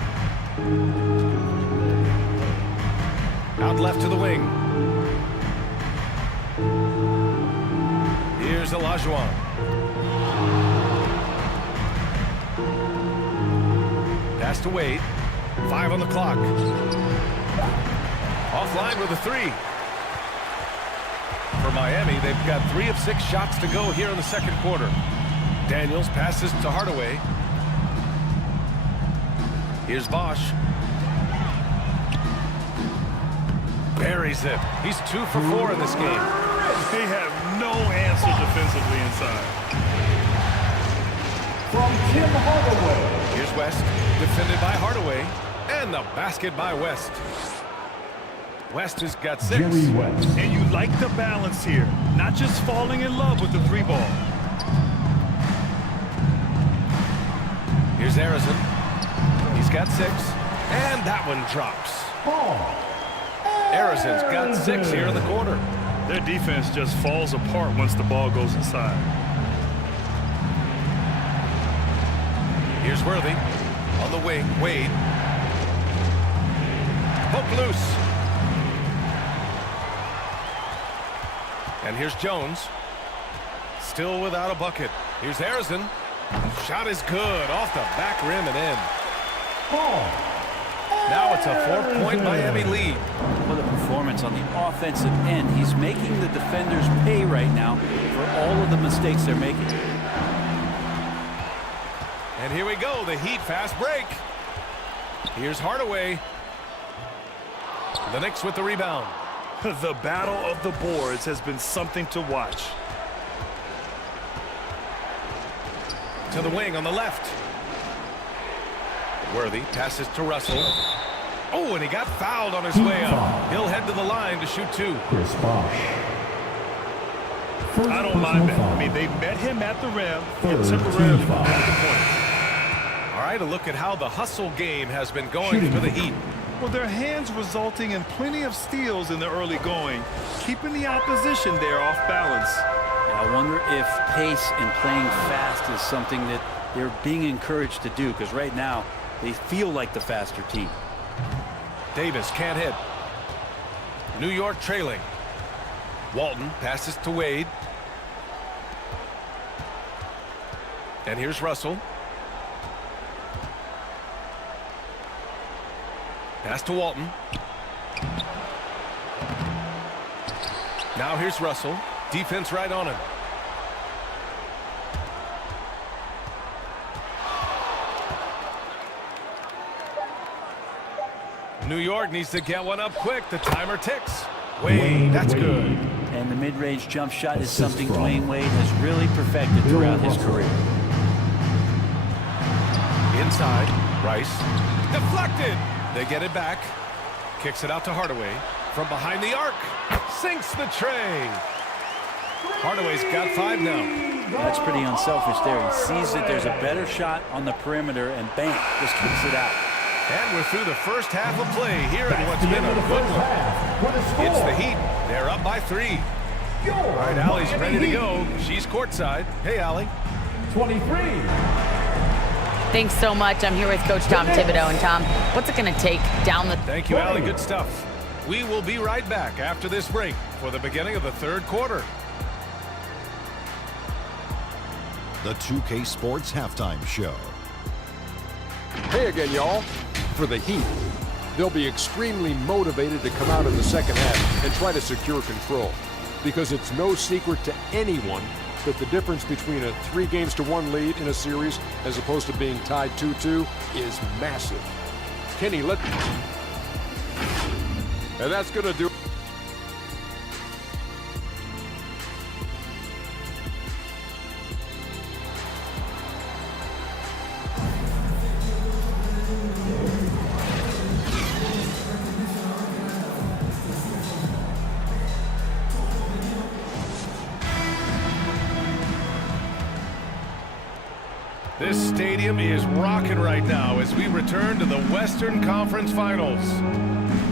Out left to the wing. Here's Olajuwon. Pass to Wade. 5 on the clock. Offline with a 3. For Miami, they've got 3 of 6 shots to go here in the second quarter. Daniels passes to Hardaway. Here's Bosch. Buries it. He's 2 for 4 in this game. They have no answer defensively inside. From Tim Hardaway. Here's West, defended by Hardaway, and the basket by West. West has got 6. And you like the balance here, not just falling in love with the 3 ball. Here's Arizin. He's got 6, and that one drops. Harrison's got 6 here in the quarter. Their defense just falls apart once the ball goes inside. Here's Worthy on the wing. Wade. Poke loose. And here's Jones. Still without a bucket. Here's Harrison. Shot is good. Off the back rim and in. Now it's a 4-point Miami lead. Well, the performance on the offensive end. He's making the defenders pay right now for all of the mistakes they're making. And here we go. The Heat fast break. Here's Hardaway. The Knicks with the rebound. The battle of the boards has been something to watch. To the wing on the left. Worthy passes to Russell. Oh, and he got fouled on his way up. He'll head to the line to shoot 2. I don't mind that. I mean, they met him at the rim and temporarily got the point. All right, a look at how the hustle game has been going for the Heat. Well, their hands resulting in plenty of steals in the early going, keeping the opposition there off balance. I wonder if pace and playing fast is something that they're being encouraged to do, because right now they feel like the faster team. Davis can't hit. New York trailing. Walton passes to Wade. And here's Russell. Pass to Walton. Now here's Russell. Defense right on him. New York needs to get one up quick. The timer ticks. Wade, that's good. And the mid-range jump shot is something Dwayne Wade has really perfected throughout his career. Inside, Rice. Deflected. They get it back. Kicks it out to Hardaway. From behind the arc. Sinks the tray. Hardaway's got 5 now. That's pretty unselfish there. He sees that there's a better shot on the perimeter and bang, just kicks it out. And we're through the first half of play here in what's been a good one. It's the Heat. They're up by 3. All right, Allie's ready to go. She's courtside. Hey, Allie. 23. Thanks so much. I'm here with Coach Tom Thibodeau. And Tom, what's it going to take down the... Thank you, Allie. Good stuff. We will be right back after this break for the beginning of the 3rd quarter. The 2K Sports Halftime Show. Hey again, y'all. For the Heat, they'll be extremely motivated to come out in the second half and try to secure control, because it's no secret to anyone that the difference between a 3-1 lead in a series as opposed to being tied 2-2 is massive. Kenny, and that's going to do. This stadium is rocking right now as we return to the Western Conference Finals.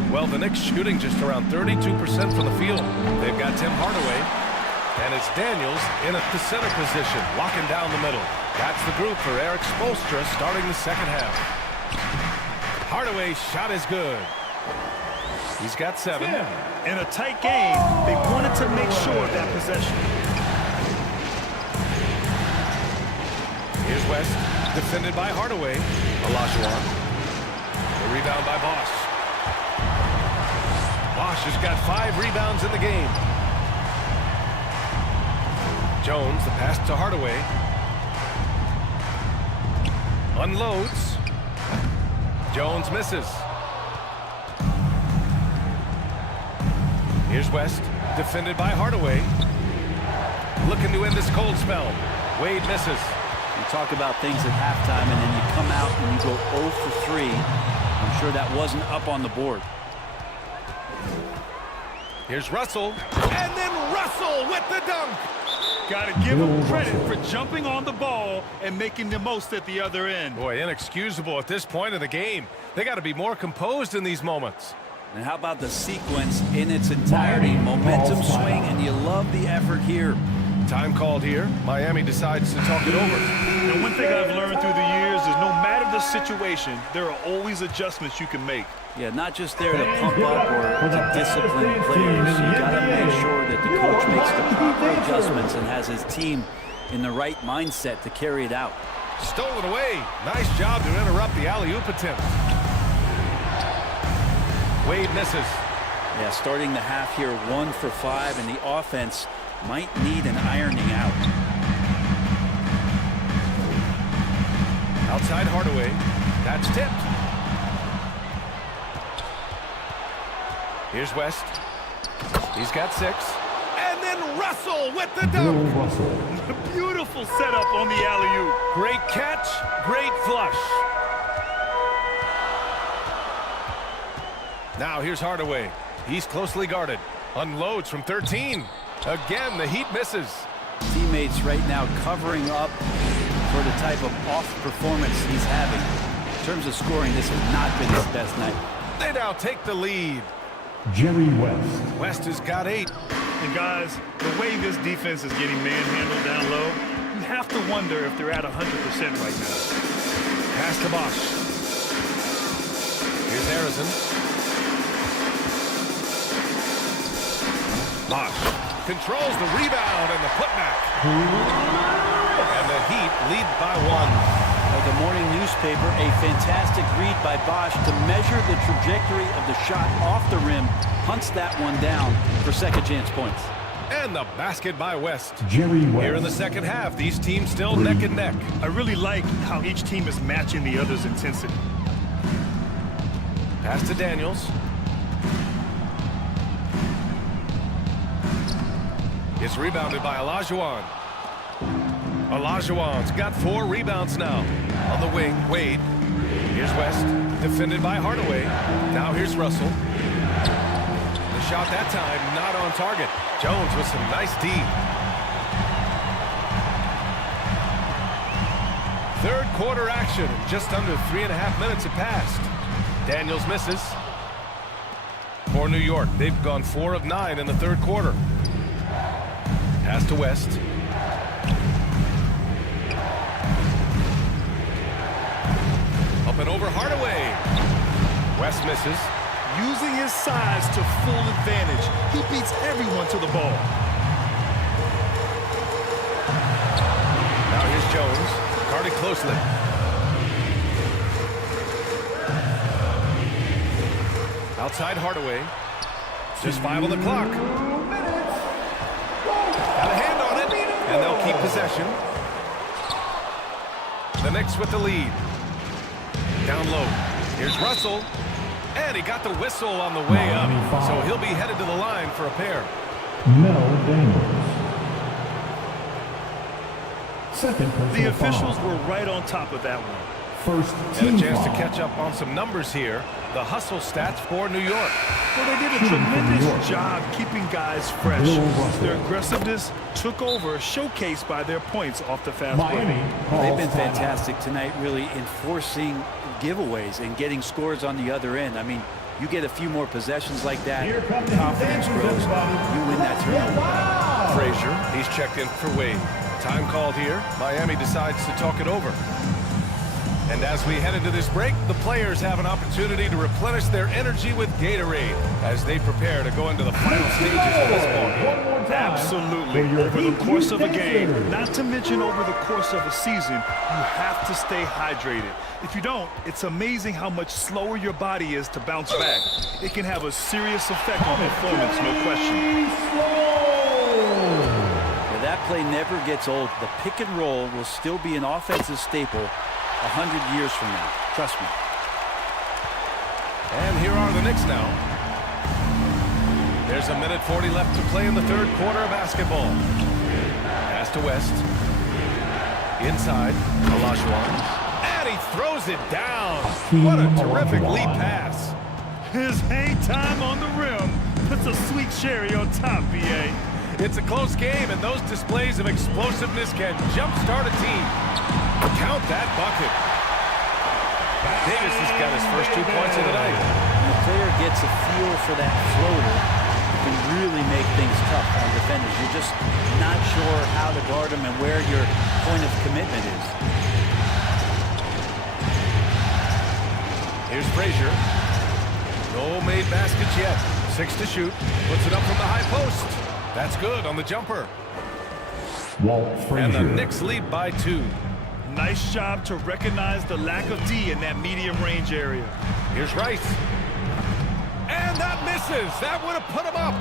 Well, the Knicks shooting just around 32% from the field. They've got Tim Hardaway, and it's Daniels in at the center position, locking down the middle. That's the group for Eric Spoelstra starting the second half. Hardaway's shot is good. He's got 7. In a tight game, they wanted to make sure of that possession. Here's West, defended by Hardaway. Olajuwon. The rebound by Bosch. Bosch has got 5 rebounds in the game. Jones, the pass to Hardaway. Unloads. Jones misses. Here's West, defended by Hardaway. Looking to end this cold spell. Wade misses. You talk about things at halftime, and then you come out and you go 0 for 3. I'm sure that wasn't up on the board. Here's Russell, and then Russell with the dunk. Got to give him credit for jumping on the ball and making the most at the other end. Boy, inexcusable at this point of the game. They got to be more composed in these moments. And how about the sequence in its entirety? Momentum swing, and you love the effort here. Time called here. Miami decides to talk it over. And one thing I've learned through the years is no matter the situation, there are always adjustments you can make. Yeah, not just there to pump up or to discipline players. You got to make sure that the coach makes the proper adjustments and has his team in the right mindset to carry it out. Stolen away. Nice job to interrupt the alley-oop attempt. Wade misses. Yeah, starting the half here 1 for 5, and the offense might need an ironing out. Outside Hardaway. That's tipped. Here's West. He's got 6. And then Russell with the dunk. Beautiful setup on the alley-oop. Great catch, great flush. Now here's Hardaway. He's closely guarded. Unloads from 13. Again, the Heat misses. Teammates right now covering up for the type of off performance he's having. In terms of scoring, this has not been his best night. They now take the lead. Jerry West. West has got 8. And guys, the way this defense is getting manhandled down low, you have to wonder if they're at 100% right now. Pass to Bosch. Here's Harrison. Bosch controls the rebound and the putback. And the Heat lead by 1. Like a morning newspaper, a fantastic read by Bosch to measure the trajectory of the shot off the rim. Hunts that one down for second chance points. And the basket by West. Jerry West. Here in the second half, these teams still neck and neck. I really like how each team is matching the other's intensity. Pass to Daniels. It's rebounded by Olajuwon. Olajuwon's got 4 rebounds now. On the wing, Wade. Here's West, defended by Hardaway. Now here's Russell. The shot that time not on target. Jones with some nice D. Third quarter action. Just under 3.5 minutes have passed. Daniels misses. For New York, they've gone 4 of 9 in the third quarter. Pass to West. Up and over Hardaway. West misses. Using his size to full advantage. He beats everyone to the ball. Now here's Jones. Guarded closely. Outside Hardaway. Just 5 on the clock. Got a hand on it, and they'll keep possession. The Knicks with the lead. Down low. Here's Russell. And he got the whistle on the way up, so he'll be headed to the line for a pair. Mel Daniels. Second personal The officials foul. were right on top of that one. First And team a chance to foul. catch up on some numbers here. The hustle stats for New York. Well, they did a Shooting for New York. tremendous job keeping guys fresh. Bill Russell. Their aggressiveness took over, showcased by their points off the fast break. Miami. They've been calls timeout. fantastic tonight, really enforcing giveaways and getting scores on the other end. I mean, you get a few more possessions like that, Here come the confidence defenders, grows, everybody. you win that tournament. Wow. Frazier, he's checked in for Wade. Time called here. Miami decides to talk it over. And as we head into this break, the players have an opportunity to replenish their energy with Gatorade as they prepare to go into the final stages of this ballgame. One more time. Absolutely. For your Over the Heat course of a game, Pacers. not to mention over the course of a season, you have to stay hydrated. If you don't, it's amazing how much slower your body is to bounce back. It can have a serious effect on performance, no question. Yeah, that play never gets old. The pick and roll will still be an offensive staple 100 years from now. Trust me. And here are the Knicks now. There's a minute 40 left to play in the third quarter of basketball. Pass to West. Inside, Olajuwon. And he throws it down. What a terrific lead pass. His hang time on the rim puts a sweet cherry on top, B.A. It's a close game, and those displays of explosiveness can jumpstart a team. Count that bucket. Davis has got his first 2 points of the night. And the player gets a feel for that floater, it can really make things tough on defenders. You're just not sure how to guard them and where your point of commitment is. Here's Frazier. No made baskets yet. 6 to shoot. Puts it up from the high post. That's good on the jumper. And the Knicks lead by 2. Nice job to recognize the lack of D in that medium range area. Here's Rice. And that misses. That would have put him up.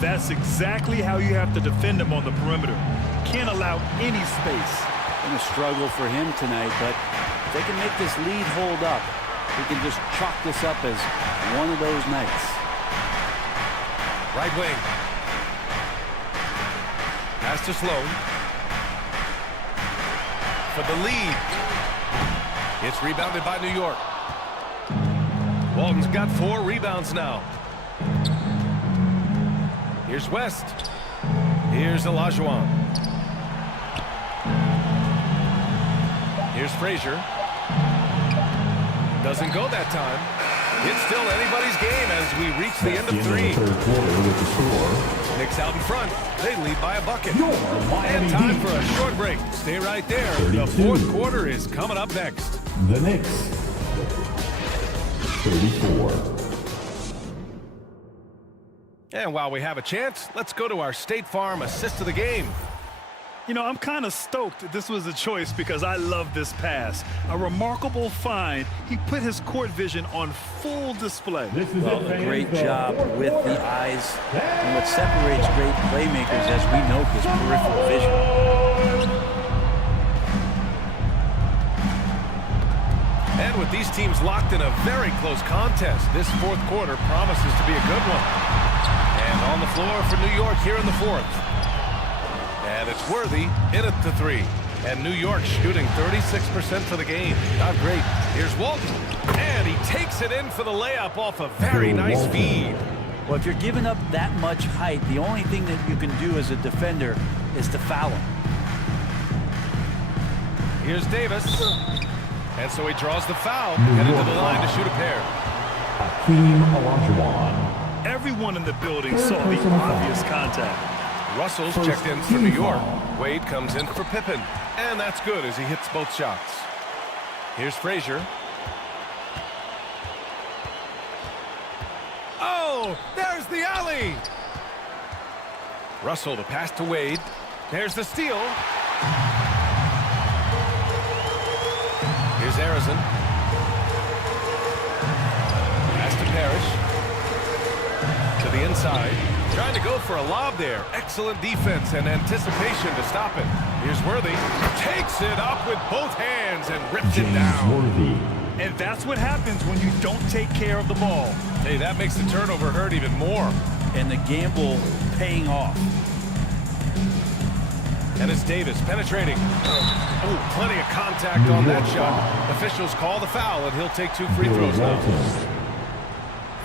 That's exactly how you have to defend him on the perimeter. Can't allow any space. Been a struggle for him tonight, but if they can make this lead hold up, we can just chalk this up as one of those nights. Right wing. Pass to Sloan. For the lead. It's rebounded by New York. Walton's got 4 rebounds now. Here's West. Here's Olajuwon. Here's Frazier. Doesn't go that time. It's still anybody's game as we reach the end of 3. Knicks out in front. They lead by a bucket. And time for a short break. Stay right there. The 4th quarter is coming up next. The Knicks, 34. And while we have a chance, let's go to our State Farm assist of the game. You know, I'm kind of stoked this was a choice because I love this pass. A remarkable find. He put his court vision on full display. Well, a great job with the eyes. And what separates great playmakers, as we know, is peripheral vision. And with these teams locked in a very close contest, this 4th quarter promises to be a good one. And on the floor for New York here in the 4th. And it's Worthy in at the 3. And New York shooting 36% for the game. Not great. Here's Walton. And he takes it in for the layup off a very nice feed. Well, if you're giving up that much height, the only thing that you can do as a defender is to foul him. Here's Davis. And so he draws the foul. Headed to the line to shoot a pair. Olajuwon. Everyone in the building saw the obvious contact. Russell's checked in for New York. Wade comes in for Pippen. And that's good as he hits both shots. Here's Frazier. Oh, there's the alley. Russell to pass to Wade. There's the steal. Here's Arizon. Pass to Parrish. To the inside. Trying to go for a lob there. Excellent defense and anticipation to stop it. Here's Worthy. Takes it up with both hands and rips it down. And that's what happens when you don't take care of the ball. Hey, that makes the turnover hurt even more. And the gamble paying off. And it's Davis penetrating. Oh, plenty of contact on that shot. Officials call the foul, and he'll take 2 free throws now.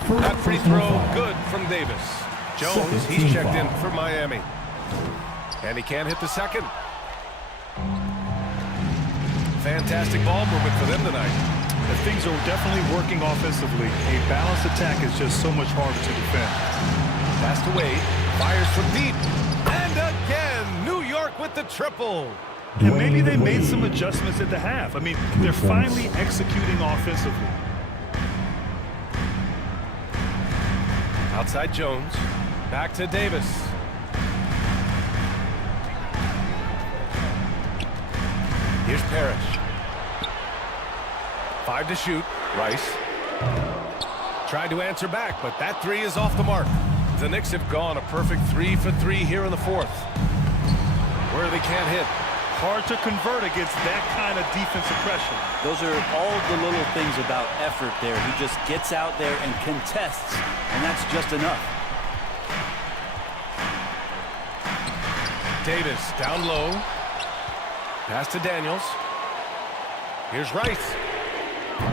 That free throw good from Davis. Jones, he's checked in for Miami. And he can't hit the second. Fantastic ball movement for them tonight. The things are definitely working offensively. A balanced attack is just so much harder to defend. Pass to Wade. Fires from deep. And again, New York with the triple. And maybe they made some adjustments at the half. I mean, they're finally executing offensively. Outside Jones. Back to Davis. Here's Parrish. 5 to shoot. Rice. Tried to answer back, but that 3 is off the mark. The Knicks have gone a perfect 3 for 3 here in the 4th. Where they can't hit. Hard to convert against that kind of defensive pressure. Those are all the little things about effort there. He just gets out there and contests, and that's just enough. Davis down low. Pass to Daniels. Here's Rice.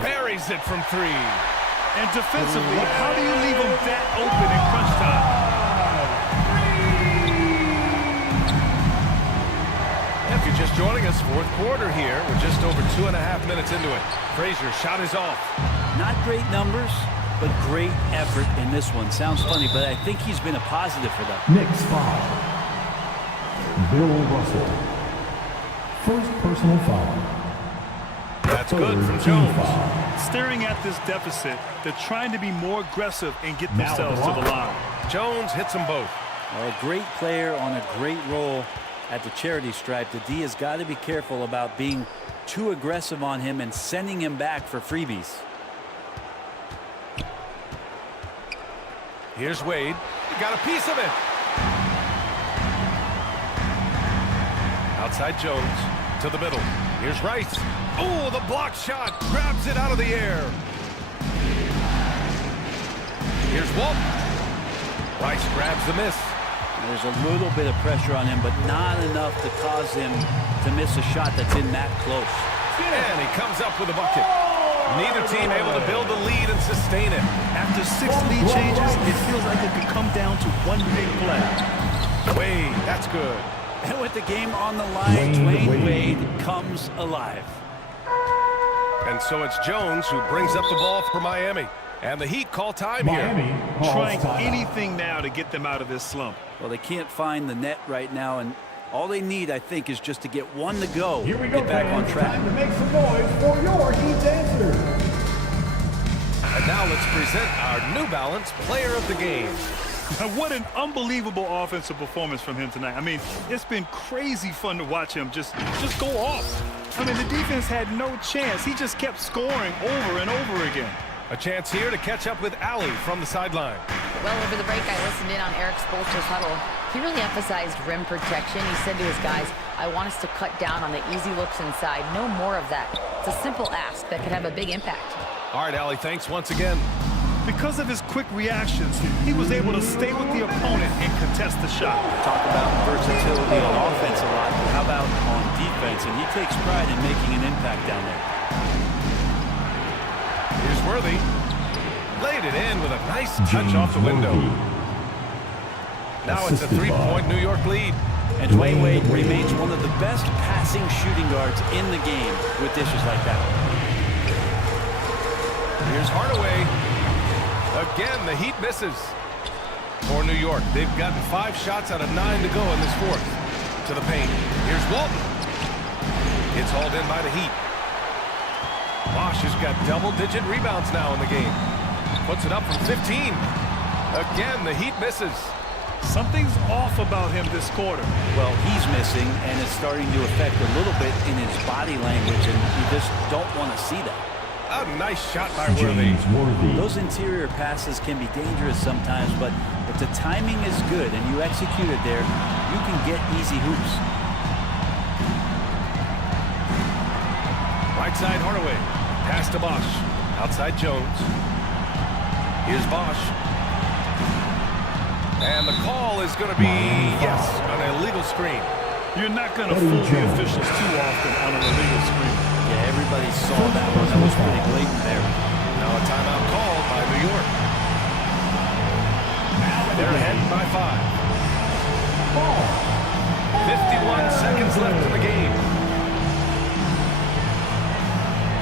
Buries it from 3. And defensively, how do you leave him that open in crunch time? If you're just joining us, 4th quarter here. We're just over 2.5 minutes into it. Frazier shot is off. Not great numbers, but great effort in this one. Sounds funny, but I think he's been a positive for them. Knicks foul. Bill Russell. First personal foul. That's good from Jones. Staring at this deficit, they're trying to be more aggressive and get themselves to the line. Jones hits them both. Well, a great player on a great role at the charity stripe. The D has got to be careful about being too aggressive on him and sending him back for freebies. Here's Wade. He got a piece of it. Outside Jones to the middle. Here's Rice. Oh, the block shot. Grabs it out of the air. Here's Walton. Rice grabs the miss. There's a little bit of pressure on him, but not enough to cause him to miss a shot that's in that close. And he comes up with a bucket. Neither team able to build the lead and sustain it. After 6 lead changes, it feels like it could come down to one big play. Wade, that's good. And with the game on the line, Dwayne Wade comes alive. And so it's Jones who brings up the ball for Miami. And the Heat call time here. Trying anything now to get them out of this slump. Well, they can't find the net right now, and all they need, I think, is just to get one to go. Here we go, get back on track. Time to make some noise for your Heat's answers. And now let's present our New Balance Player of the Game. What an unbelievable offensive performance from him tonight. I mean, it's been crazy fun to watch him just go off. I mean, the defense had no chance. He just kept scoring over and over again. A chance here to catch up with Allie from the sideline. Well, over the break, I listened in on Eric Spoelstra's huddle. He really emphasized rim protection. He said to his guys, I want us to cut down on the easy looks inside. No more of that. It's a simple ask that could have a big impact. All right, Allie, thanks once again. Because of his quick reactions, he was able to stay with the opponent and contest the shot. Talk about versatility on offense a lot. How about on defense? And he takes pride in making an impact down there. Here's Worthy. Laid it in with a nice touch off the window. Now it's a 3-point New York lead. And Dwayne Wade remains one of the best passing shooting guards in the game with dishes like that. Here's Hardaway. Again, the Heat misses. For New York, they've gotten 5 shots out of 9 to go in this fourth. To the paint. Here's Walton. It's hauled in by the Heat. Bosch has got double-digit rebounds now in the game. Puts it up from 15. Again, the Heat misses. Something's off about him this quarter. Well, he's missing, and it's starting to affect a little bit in his body language, and you just don't want to see that. A nice shot by Worthy. Those interior passes can be dangerous sometimes, but if the timing is good and you execute it there, you can get easy hoops. Right side, Hardaway. Pass to Bosch. Outside Jones. Here's Bosch. And the call is going to be, yes, an illegal screen. You're not going to fool the officials too often on an illegal screen. Yeah, everybody saw that one. That was pretty blatant there. Now a timeout called by New York. They're ahead by 5. 51 seconds left in the game.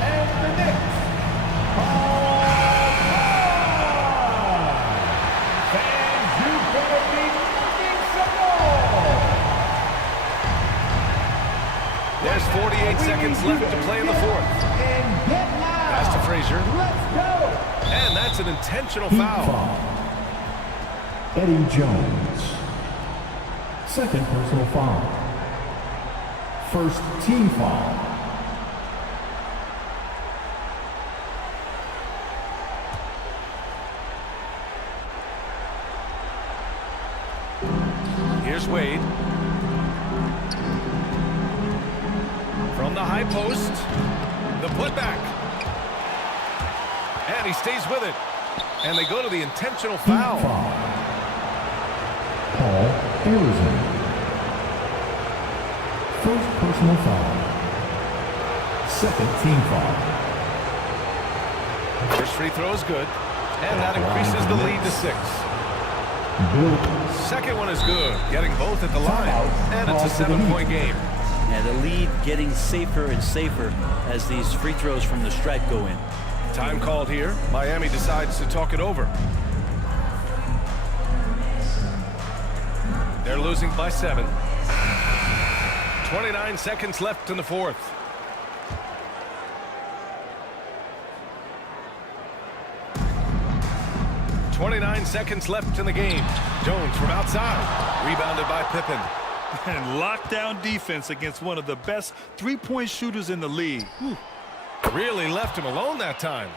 And the Knicks. Fans, you better be making some noise. There's 48 seconds left to play in the fourth. And get loud. Pass to Frazier. Let's go. And that's an intentional foul. Eddie Jones. Second personal foul. First team foul. Here's Wade. From the high post. The putback. And he stays with it. And they go to the intentional foul. Paul Arizona. First personal foul. Second team foul. First free throw is good. And that increases the lead to 6. Second one is good. Getting both at the line. And it's a 7-point game. Yeah, the lead getting safer and safer as these free throws from the stripe go in. Time called here. Miami decides to talk it over. They're losing by 7. 29 seconds left in the fourth. .29 seconds left in the game. Jones from outside. Rebounded by Pippen. And lockdown defense against one of the best three-point shooters in the league. Whew. Really left him alone that time.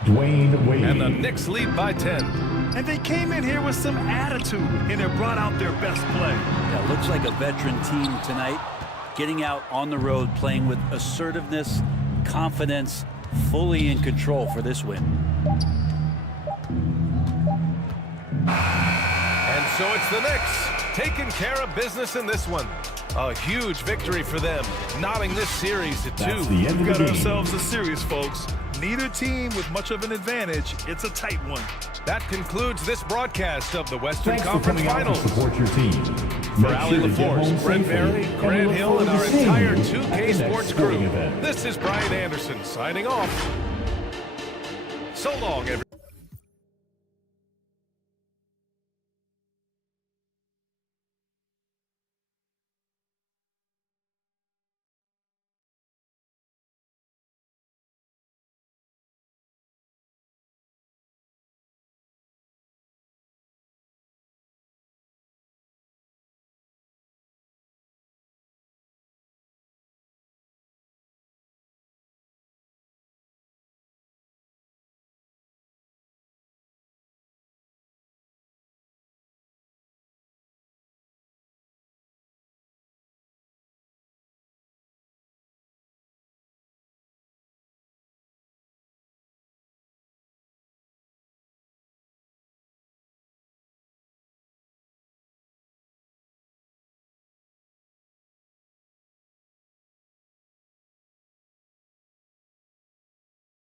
Dwayne Wade. And the Knicks lead by 10. And they came in here with some attitude, and they brought out their best play. Yeah, looks like a veteran team tonight, getting out on the road, playing with assertiveness, confidence, fully in control for this win. And so it's the Knicks taking care of business in this one. A huge victory for them, knotting this series at 2. We've got ourselves a series, folks. Neither team with much of an advantage. It's a tight one. That concludes this broadcast of the Western Thanks Conference for coming out to Finals. support your team. For Ali LaForce, Brent Berry, Grant Hill, and our entire 2K Sports crew, this is Brian Anderson signing off. So long, everyone.